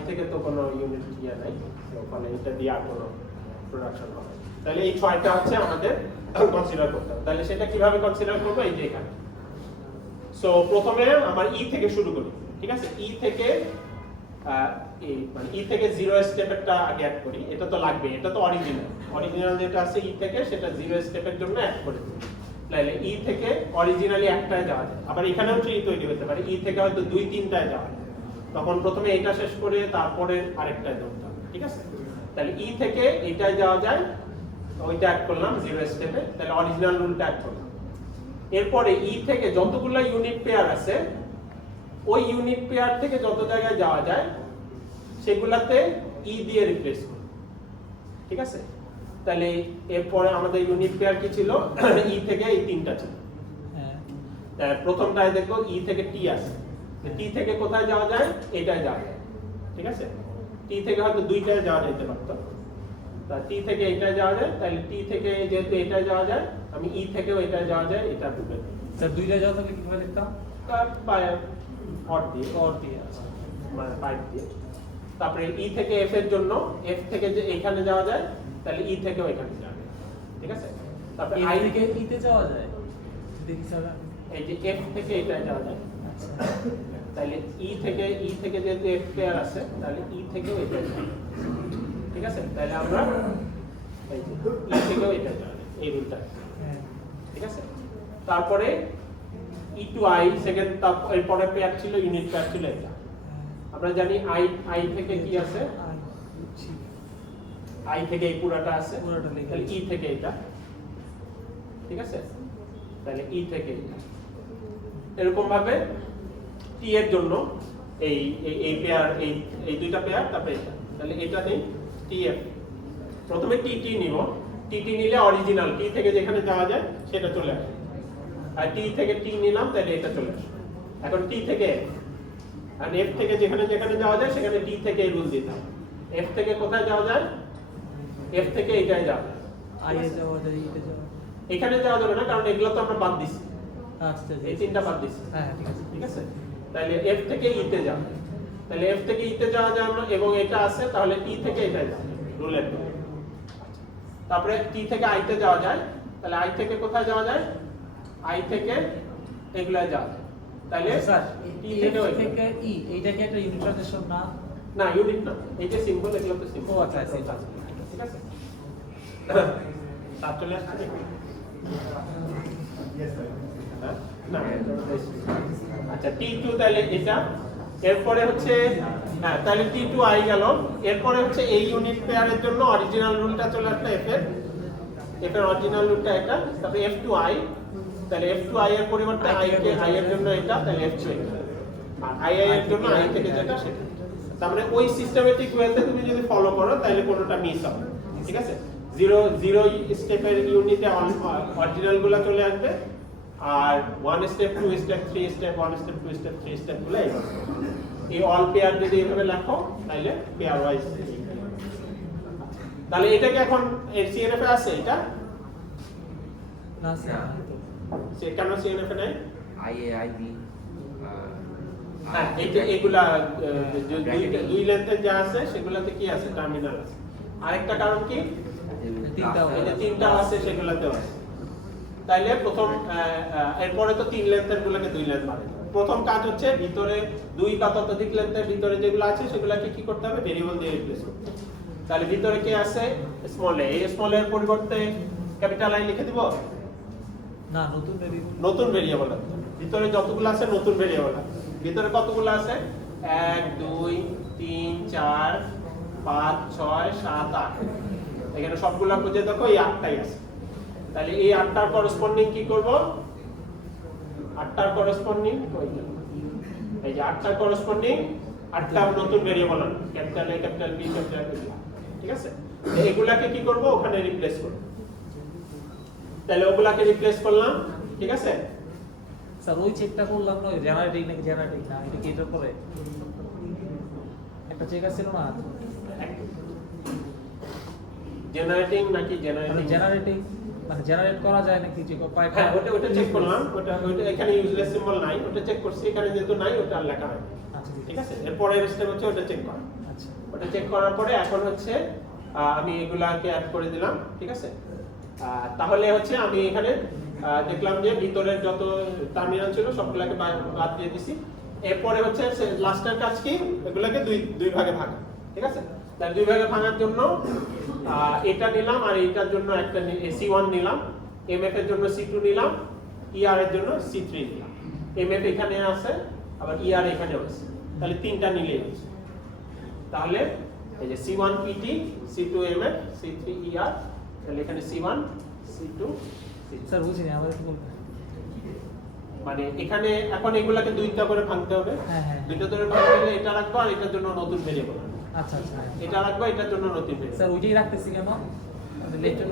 থেকে তো কোনো ইউনিট নাই, ফলে এটা দিয়ে আর কোনো প্রোডাকশন হবে। তাহলে এই 6টা হচ্ছে আমাদের কনসিডার করতে হবে। তাহলে সেটা কিভাবে কনসিডার করব, এই যে এখানে। সো প্রথমে আমার ই থেকে শুরু করি, ঠিক আছে? ই থেকে মানে ই থেকে 0 স্টেপেরটা আগে অ্যাড করি, এটা তো লাগবে, এটা তো অরিজিনাল যেটা আছে ই থেকে সেটা 0 স্টেপের জন্য অ্যাড করে দিই। তাহলে ই থেকে অরিজিনালি একটায় যাওয়া যায়, আবার এখানেও ট্রি তৈরি হতে পারে, ই থেকে হয়তো 2-3টায় যাওয়া যায়, তখন প্রথমে এটা শেষ করে তারপরে আরেকটায় যেতে হবে, ঠিক আছে? তাহলে ই থেকে এটায় যাওয়া যায়, ওইটা অ্যাড করলাম 0 স্টেপে, তাহলে অরিজিনাল রুলটা অ্যাড করলাম। এরপরে ই থেকে যতগুলো ইউনিট পেয়ার আছে, ওই ইউনিট পেয়ার থেকে যত জায়গায় যাওয়া যায় সেগুলাতে ই দিয়ে রিপ্লেস করব, ঠিক আছে? তাহলে এরপরে আমাদের ইউনিট পেয়ার কি ছিল? ই থেকে এই 3টা ছিল। হ্যাঁ, প্রথমটায় দেখো ই থেকে টি আছে, টি থেকে কোথায় যাওয়া যায়? এটায় যাওয়া যায়, ঠিক আছে? টি থেকে হয়তো 2টায় যাওয়া যেতে পারতো, তা টি থেকে এটায় যাওয়া যায়, তাহলে টি থেকে যেহেতু এটায় যাওয়া যায়, আমি ই থেকেও এটায় যাওয়া যায়, এটা ঢুকে দিই। স্যার 2টা যাওয়া থাকলে কিভাবে লিখতাম? বাই অর দিয়ে, অর দিয়ে, আচ্ছা। মানে পাইপ দিয়ে। তারপরে ই থেকে এফ এর জন্য, এফ থেকে যে এখানে যাওয়া যায়, তাহলে ই থেকেও এখানে যাওয়া যায়, ঠিক আছে? তারপরে এই আই থেকে ইতে যাওয়া যায়, দেখি স্যার। এই যে এফ থেকে এটায় যাওয়া যায়, আচ্ছা, তাহলে ই থেকে যেহেতু এফ পেয়ার আছে, তাহলে ই থেকেও এটায় যাবে, ঠিক আছে? তাহলে আমরা এই যে ই থেকেও এটায় যাবে, এই রুলটা, হ্যাঁ, ঠিক আছে? তারপরে ই টু আই সেকেন্ড, এরপরে পেয়ার ছিল ইউনিট পেয়ার ছিল এটা। আমরা জানি আই থেকে কি আছে? আর বুঝছি। আই থেকে এই পুরাটা আছে, পুরাটা লিখে তাহলে ই থেকে এটা, ঠিক আছে? তাহলে ই থেকে এটা। এরকম ভাবে টি এর জন্য এই এই পেয়ার, এই 2টা পেয়ার, তারপরে এটা, তাহলে এটা নেই টিএফ। প্রথমে টি নিব, টি নিলে অরিজিনাল টি থেকে যেখানে যাওয়া যায় সেটা চলে আসে, আর টি থেকে টি নিলাম, তাহলে এটা চলে আসে। এখন টি থেকে আর এফ থেকে যেখানে যাওয়া যায় সেখানে টি থেকে এই রুল দিতে হবে। এফ থেকে কোথায় যাওয়া যায়? এফ থেকে এটাই যাওয়া যায়, আই এ যাওয়া যায়, ইতে যাওয়া যায়। এখানে যাওয়া যাবে না, কারণ এগুলো তো আমরা বাদ দিছি, আচ্ছা, এই 3টা বাদ দিছি, হ্যাঁ, ঠিক আছে। ঠিক আছে? তাহলে এফ থেকে ইতে যাবে, তাহলে এফ থেকে ইতে যাওয়া যায় আমরা, এবং এটা আছে, তাহলে টি থেকে এটাই যাবে রুলের। তারপরে টি থেকে আইতে যাওয়া যায়, তাহলে আই থেকে কোথায় যাওয়া যায়? আই থেকে এগুলা যাওয়া যায়, তাহলে স্যার টি ই থেকে থেকে ই, এইটা কি একটা ইউনিট ট্রানজিশন না? না, ইউনিট না, এই যে সিম্বল, এগুলো তো সিম্বল। ও আচ্ছা, আচ্ছা, ঠিক আছে? তার চলে আসছে নাকি? হ্যাঁ? না, আচ্ছা T2 তাহলে এটা, এরপরে হচ্ছে হ্যাঁ, তাহলে T2 আই গেল। এরপরে হচ্ছে এই ইউনিট পেয়ারের জন্য অরিজিনাল রুলটা চলে আসলো এফ এর অরিজিনাল রুলটা এটা, তারপরে F2i, তাহলে F2i এর পরিবর্তে i এর জন্য এটা, তাহলে F2 এটা, আর i এর জন্য i থেকে যেটা সেটা। তার মানে ওই সিস্টেমেটিক ওয়েতে তুমি যদি ফলো করো তাহলে কোনোটা মিস হবে, ঠিক আছে? 0 স্টেপের ইউনিটে অরিজিনাল গুলো চলে আসবে, আর 1 step 2 step 3 step 1 step 2 step 3 step গুলো এই অল পেয়ার যদি এভাবে লেখো তাহলে পেয়ার ওয়াইজ। তাহলে এটা কি এখন সিএনএফ এ আছে? এটা না স্যার, সে কেন সিএনএফ এ নাই? আইএআইবি হ্যাঁ, এটা এগুলা দুই লেন্থের যা আছে সেগুলাতে কি আছে? টার্মিনাল আছে। আরেকটা কারণ কি? এই যে 3টা আছে সেগুলাতেও আছে। তাইলে প্রথম এরপরে তো 3 লেন্থের গুলোকে 2 লেন্থ বাড়াই। প্রথম কাজ হচ্ছে ভিতরে 2 বা ততোধিক লেন্থের ভিতরে যেগুলো আছে সেগুলোকে কি করতে হবে? ভেরিয়েবল দিয়ে রিপ্লেস করতে হবে। তাহলে ভিতরে কি আছে? স্মল এ। এই স্মল এর পরিবর্তে ক্যাপিটাল আই লিখে দিব? না, নতুন ভেরিয়েবল। নতুন ভেরিয়েবল আছে। ভিতরে যতগুলো আছে নতুন ভেরিয়েবল আছে। ভিতরে কতগুলো আছে? 1 2 3 4 5 6 7 8। এখানে সবগুলো খুঁজে দেখো, এই 8টাই আছে। তাহলে এই 8টার করসপন্ডিং কি করব? 8টার করসপন্ডিং এই যে 8টার করসপন্ডিং 8টা নতুন ভেরিয়েবল আছে, capital A capital B capital B, ঠিক আছে? এগুলাকে কি করব? ওখানে রিপ্লেস করব। তাহলে ওগুলাকে রিপ্লেস করলাম, ঠিক আছে? স্যার ওই চেকটা করলাম না, জেনারেটিং নাকি জেনারেটিং না, এটা কি এটার পরে একটা চেক আছে না? জেনারেটিং নাকি মানে জেনারেটিং? জেনারেটিং মানে জেনারেট করা যায় নাকি যে কয়েকটা? হ্যাঁ, ওটা চেক করলাম। ওটা এখানে ইউজলেস সিম্বল নাই, ওটা চেক করছি। এখানে যেহেতু নাই ওটা আর লেখা নাই, আচ্ছা, ঠিক আছে? এরপরের স্টেপ হচ্ছে ওটা চেক করা। আচ্ছা, ওটা চেক করার পরে এখন হচ্ছে আমি এগুলাকে অ্যাড করে দিলাম, ঠিক আছে। তাহলে হচ্ছে আমি এখানে দেখলাম যে ভিতরের যত টার্মিনাল ছিল সবগুলোকে বাদ দিয়ে দিছি। এরপরে হচ্ছে লাস্টের কাজ কি, এগুলোকে দুই ভাগে ভাঙা, ঠিক আছে। তাহলে দুই ভাগে ভাঙার জন্য এটা নিলাম আর এইটার জন্য একটা C1 নিলাম, MF এর জন্য C2 নিলাম, ER এর জন্য C3 নিলাম। MF এখানে আছে আবার ER এখানেও আছে, তাহলে তিনটা নিলেই হচ্ছে। তাহলে এই যে C1 PT, C2 MF, C3 ER, তাহলে এখানে C1 C2 C3। স্যার বুঝিনি, আবার একটু বলবেন? মানে এখানে এখন এগুলাকে দুইটা করে ভাঙতে হবে। হ্যাঁ, হ্যাঁ। দুইটা করে ভাঙতে হলে এটা রাখবো আর এটার জন্য নতুন ভেরিয়েবল, আচ্ছা আচ্ছা। এটা রাখবো এটার জন্য নতুন ভেরিয়েবল। স্যার ওইটাই রাখতেছি কেন?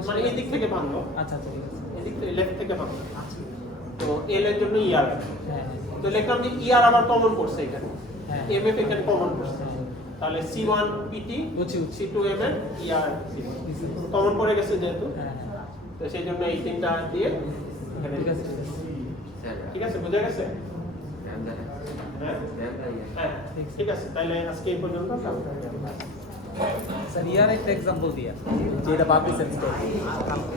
মানে এই দিক থেকে ভাঙবো, আচ্ছা আচ্ছা, ঠিক আছে। এদিক থেকে লেফট থেকে ভাঙবো। তো এল এর জন্য ER রাখবো। হ্যাঁ তো লিখলাম যে ER আবার কমন পড়ছে এখানে, হ্যাঁ। MF এখানে কমন পড়ছে। তাহলে C1 PT, বুঝছি, বুঝছি। C2 MF, ER কমন পড়ে গেছে যেহেতু, হ্যাঁ হ্যাঁ, তো সেই জন্য এই তিনটা দিয়ে এখানে ঠিক আছে ঠিক আছে। স্যার ঠিক আছে, বোঝা গেছে? র্যাম দেখা হ্যাঁ র্যাম দেখা হ্যাঁ ঠিক আছে, তাহলে আজকে এই পর্যন্ত। স্যার ইয়ার একটা এক্সাম্পল দিয়া, যেটা পাবলিক সেন্স কালকে